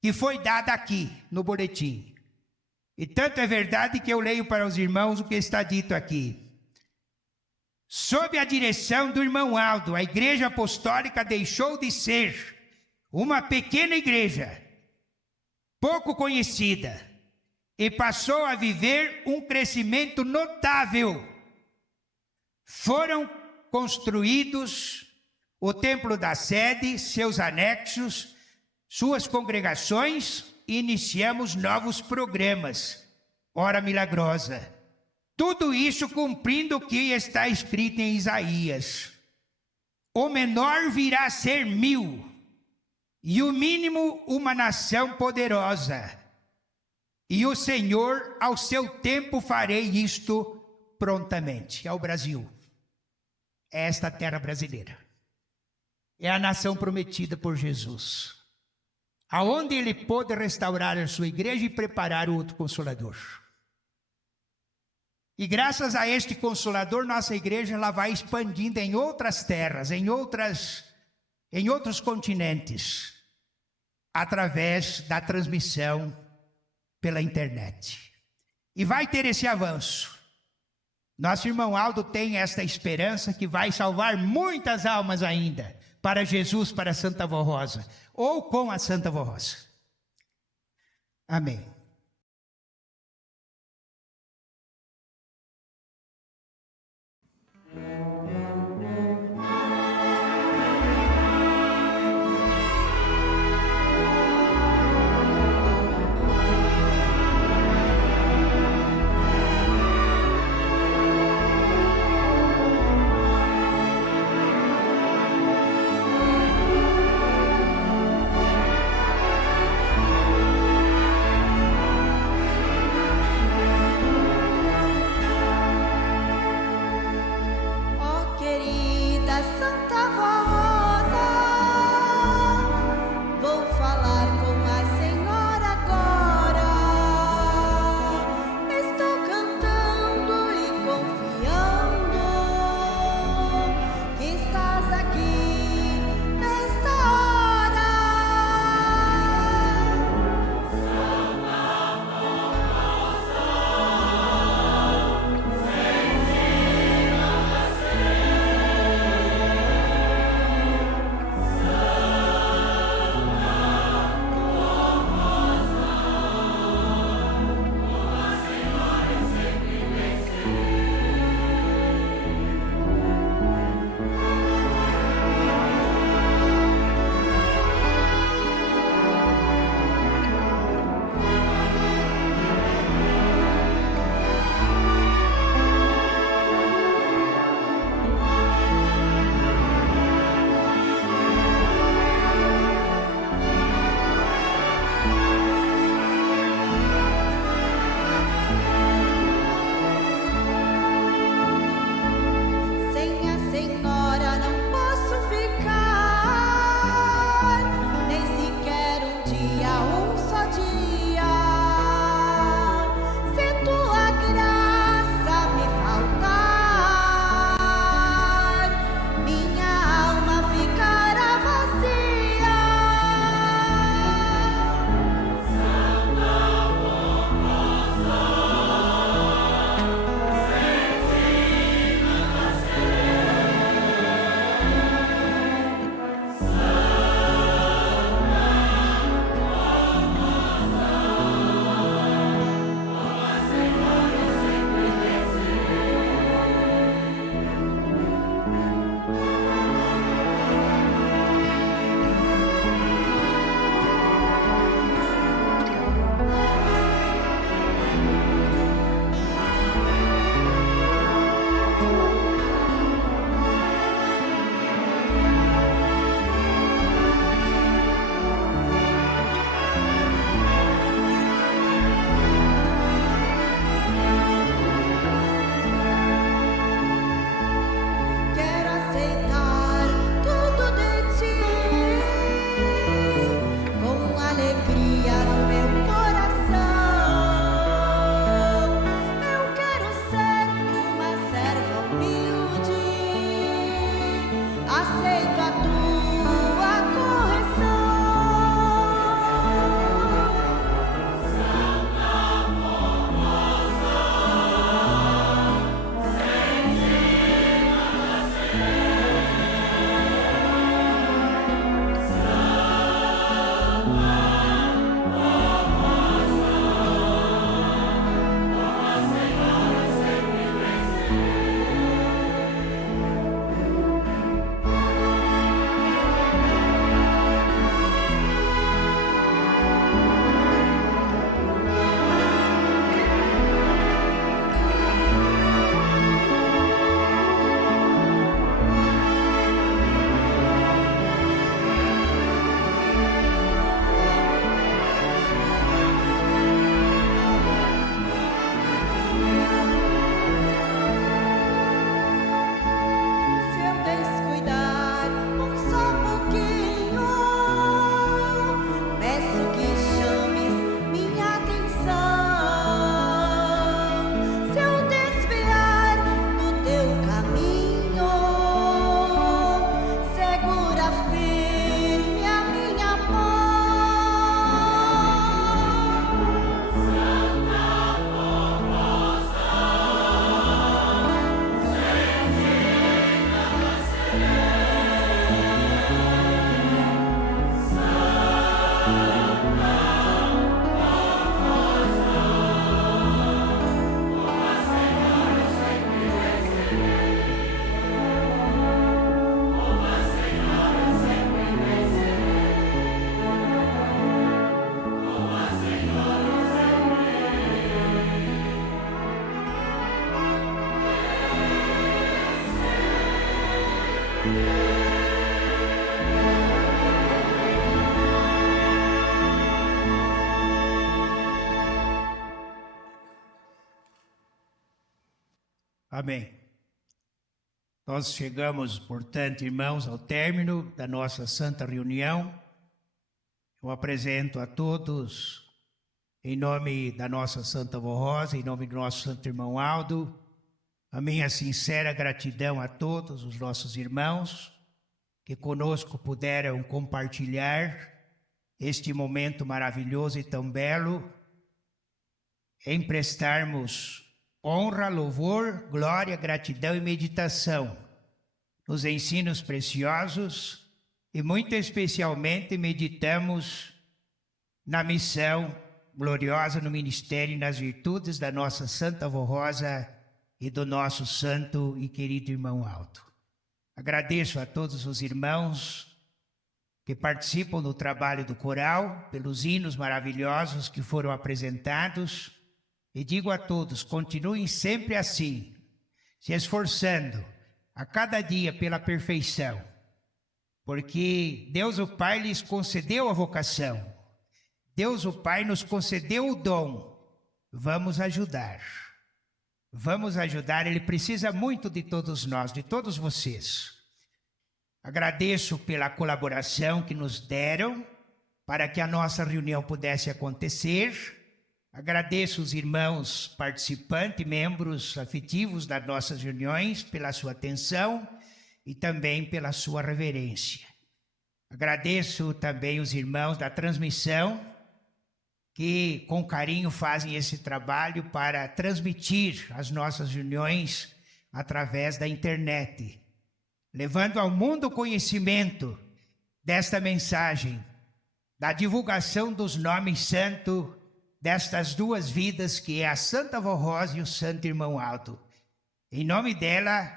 que foi dada aqui no boletim. E tanto é verdade que eu leio para os irmãos o que está dito aqui. Sob a direção do irmão Aldo, a Igreja Apostólica deixou de ser uma pequena igreja, pouco conhecida, e passou a viver um crescimento notável. Foram construídos o templo da sede, seus anexos, suas congregações, e iniciamos novos programas. Hora milagrosa. Tudo isso cumprindo o que está escrito em Isaías. O menor virá a ser 1000, e o mínimo uma nação poderosa. E o Senhor, ao seu tempo, farei isto prontamente. É o Brasil. É esta terra brasileira. É a nação prometida por Jesus. Aonde ele pôde restaurar a sua igreja e preparar o outro Consolador. E graças a este Consolador, nossa igreja ela vai expandindo em outras terras, em outros continentes, através da transmissão pela internet. E vai ter esse avanço. Nosso irmão Aldo tem esta esperança que vai salvar muitas almas ainda para Jesus, para a Santa Avó Rosa, ou com a Santa Avó Rosa. Amém. Amém. Nós chegamos, portanto, irmãos, ao término da nossa santa reunião. Eu apresento a todos, em nome da nossa Santa Vó Rosa, em nome do nosso Santo Irmão Aldo, a minha sincera gratidão a todos os nossos irmãos que conosco puderam compartilhar este momento maravilhoso e tão belo, em prestarmos honra, louvor, glória, gratidão e meditação nos ensinos preciosos e muito especialmente meditamos na missão gloriosa no ministério e nas virtudes da nossa Santa Vó Rosa e do nosso santo e querido irmão Aldo. Agradeço a todos os irmãos que participam do trabalho do coral, pelos hinos maravilhosos que foram apresentados, e digo a todos, continuem sempre assim, se esforçando a cada dia pela perfeição, porque Deus o Pai lhes concedeu a vocação, Deus o Pai nos concedeu o dom, vamos ajudar, Ele precisa muito de todos nós, de todos vocês. Agradeço pela colaboração que nos deram para que a nossa reunião pudesse acontecer. Agradeço os irmãos participantes, membros afetivos das nossas reuniões, pela sua atenção e também pela sua reverência. Agradeço também os irmãos da transmissão, que com carinho fazem esse trabalho para transmitir as nossas reuniões através da internet, levando ao mundo o conhecimento desta mensagem, da divulgação dos nomes santos destas duas vidas, que é a Santa Vó Rosa e o Santo Irmão Aldo. Em nome dela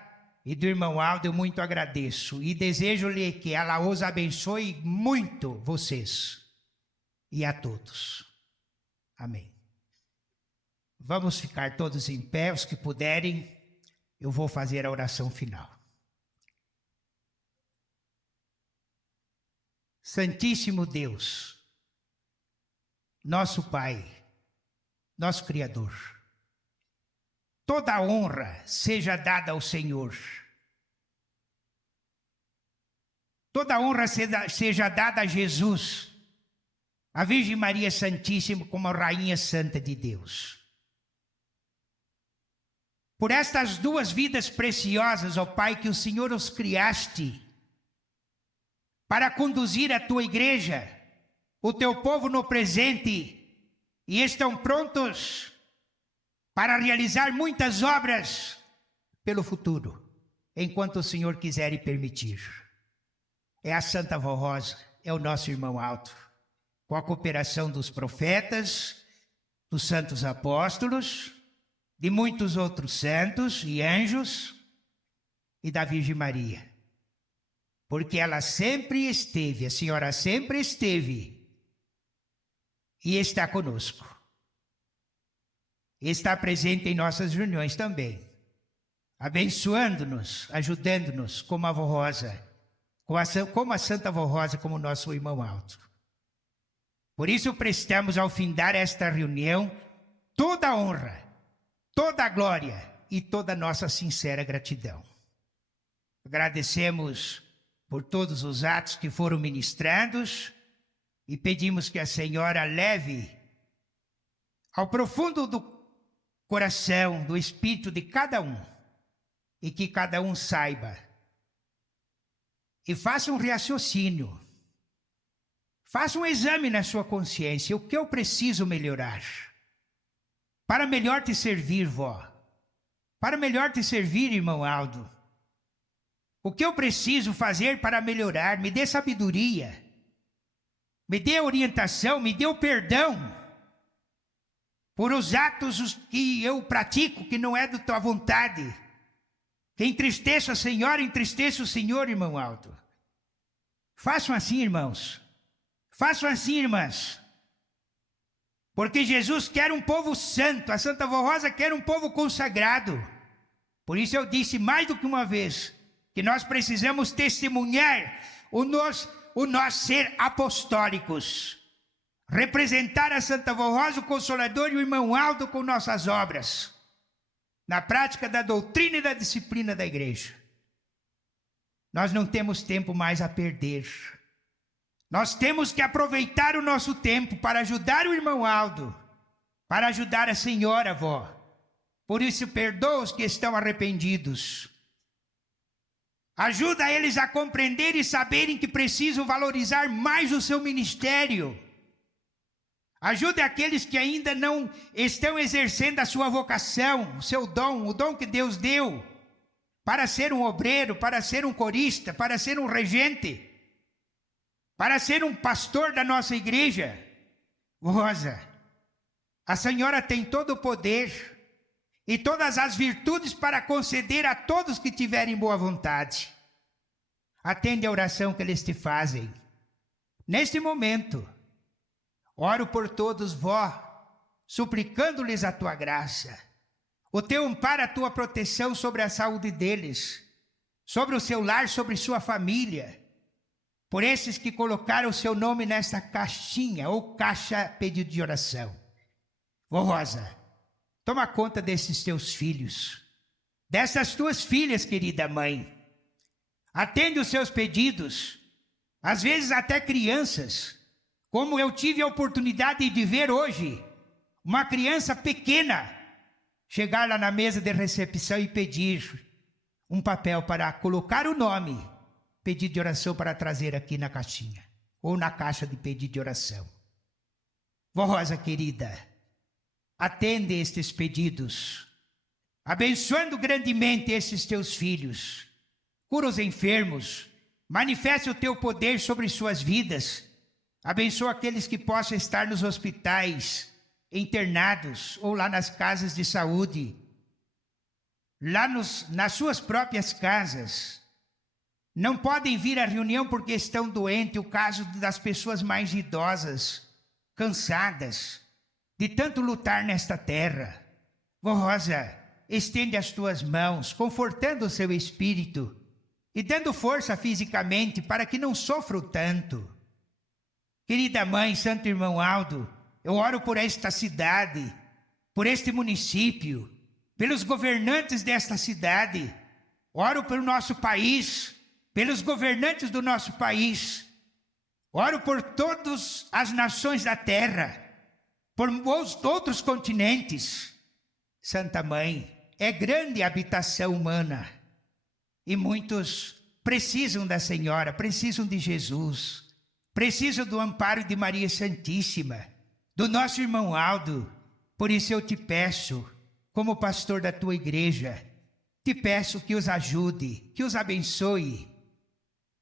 e do Irmão Aldo, eu muito agradeço e desejo-lhe que ela os abençoe muito, vocês e a todos. Amém. Vamos ficar todos em pé, os que puderem, eu vou fazer a oração final. Santíssimo Deus, nosso Pai, nosso Criador, toda a honra seja dada ao Senhor. Toda a honra seja dada a Jesus, a Virgem Maria Santíssima como a Rainha Santa de Deus. Por estas duas vidas preciosas, ó Pai, que o Senhor os criaste, para conduzir a tua igreja, o teu povo no presente, e estão prontos para realizar muitas obras pelo futuro, enquanto o Senhor quiser e permitir. É a Santa Vó Rosa, é o nosso irmão Aldo, com a cooperação dos profetas, dos santos apóstolos, de muitos outros santos e anjos, e da Virgem Maria. Porque ela sempre esteve, a senhora sempre esteve e está conosco. Está presente em nossas reuniões também, abençoando-nos, ajudando-nos como a Vó Rosa, como a Santa Vó Rosa, como o nosso irmão Aldo. Por isso prestamos ao findar esta reunião toda a honra, toda a glória e toda a nossa sincera gratidão. Agradecemos por todos os atos que foram ministrados e pedimos que a Senhora leve ao profundo do coração, do espírito de cada um, e que cada um saiba e faça um raciocínio, faça um exame na sua consciência, o que eu preciso melhorar para melhor te servir, vó, para melhor te servir, irmão Aldo. O que eu preciso fazer para melhorar? Me dê sabedoria, me dê orientação, me dê o perdão por os atos que eu pratico, que não é da tua vontade, que entristeço a Senhora, entristeço o Senhor, irmão Aldo. Façam assim, irmãos, façam assim, irmãs, porque Jesus quer um povo santo, a Santa Vó Rosa quer um povo consagrado. Por isso eu disse mais do que uma vez, que nós precisamos testemunhar o nosso ser apostólicos, representar a Santa Vó Rosa, o Consolador e o irmão Aldo com nossas obras. na prática da doutrina e da disciplina da igreja. Nós não temos tempo mais a perder. Nós temos que aproveitar o nosso tempo para ajudar o irmão Aldo, para ajudar a senhora avó. Por isso, perdoa os que estão arrependidos. Ajuda eles a compreender e saberem que precisam valorizar mais o seu ministério. Ajude aqueles que ainda não estão exercendo a sua vocação, o seu dom, o dom que Deus deu, para ser um obreiro, para ser um corista, para ser um regente, para ser um pastor da nossa igreja. Rosa, a senhora tem todo o poder e todas as virtudes para conceder a todos que tiverem boa vontade. Atende a oração que eles te fazem. Neste momento, oro por todos, vó, suplicando-lhes a tua graça, o teu amparo, a tua proteção sobre a saúde deles, sobre o seu lar, sobre sua família, por esses que colocaram o seu nome nesta caixinha ou caixa pedido de oração. Vó Rosa, toma conta desses teus filhos, dessas tuas filhas, querida mãe. Atende os seus pedidos, às vezes até crianças, como eu tive a oportunidade de ver hoje, uma criança pequena chegar lá na mesa de recepção e pedir um papel para colocar o nome, pedido de oração para trazer aqui na caixinha, ou na caixa de pedido de oração. Vó Rosa querida, atende estes pedidos, abençoando grandemente esses teus filhos. Cura os enfermos, manifeste o teu poder sobre suas vidas. Abençoa aqueles que possam estar nos hospitais, internados ou lá nas casas de saúde, lá nas suas próprias casas. Não podem vir à reunião porque estão doentes, o caso das pessoas mais idosas, cansadas de tanto lutar nesta terra. Vó Rosa, estende as tuas mãos, confortando o seu espírito e dando força fisicamente para que não sofram tanto. Querida mãe, santo irmão Aldo, eu oro por esta cidade, por este município, pelos governantes desta cidade. Oro pelo nosso país, pelos governantes do nosso país. Oro por todas as nações da terra, por outros continentes. Santa Mãe, é grande a habitação humana e muitos precisam da Senhora, precisam de Jesus, precisam do amparo de Maria Santíssima, do nosso irmão Aldo. Por isso eu te peço, como pastor da tua igreja, te peço que os ajude, que os abençoe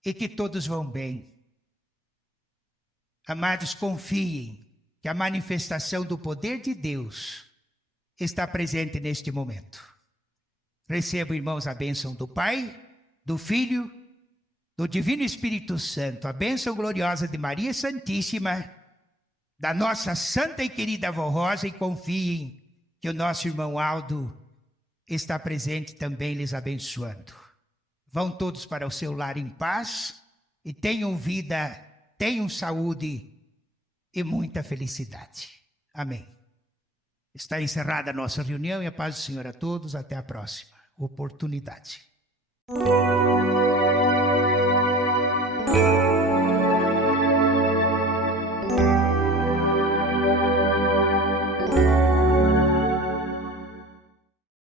e que todos vão bem. Amados, confiem que a manifestação do poder de Deus está presente neste momento. Recebo, irmãos, a bênção do Pai, do Filho, do Divino Espírito Santo, a bênção gloriosa de Maria Santíssima, da nossa santa e querida Vó Rosa, e confiem que o nosso irmão Aldo está presente também lhes abençoando. Vão todos para o seu lar em paz e tenham vida, tenham saúde e muita felicidade. Amém. Está encerrada a nossa reunião e a paz do Senhor a todos. Até a próxima oportunidade.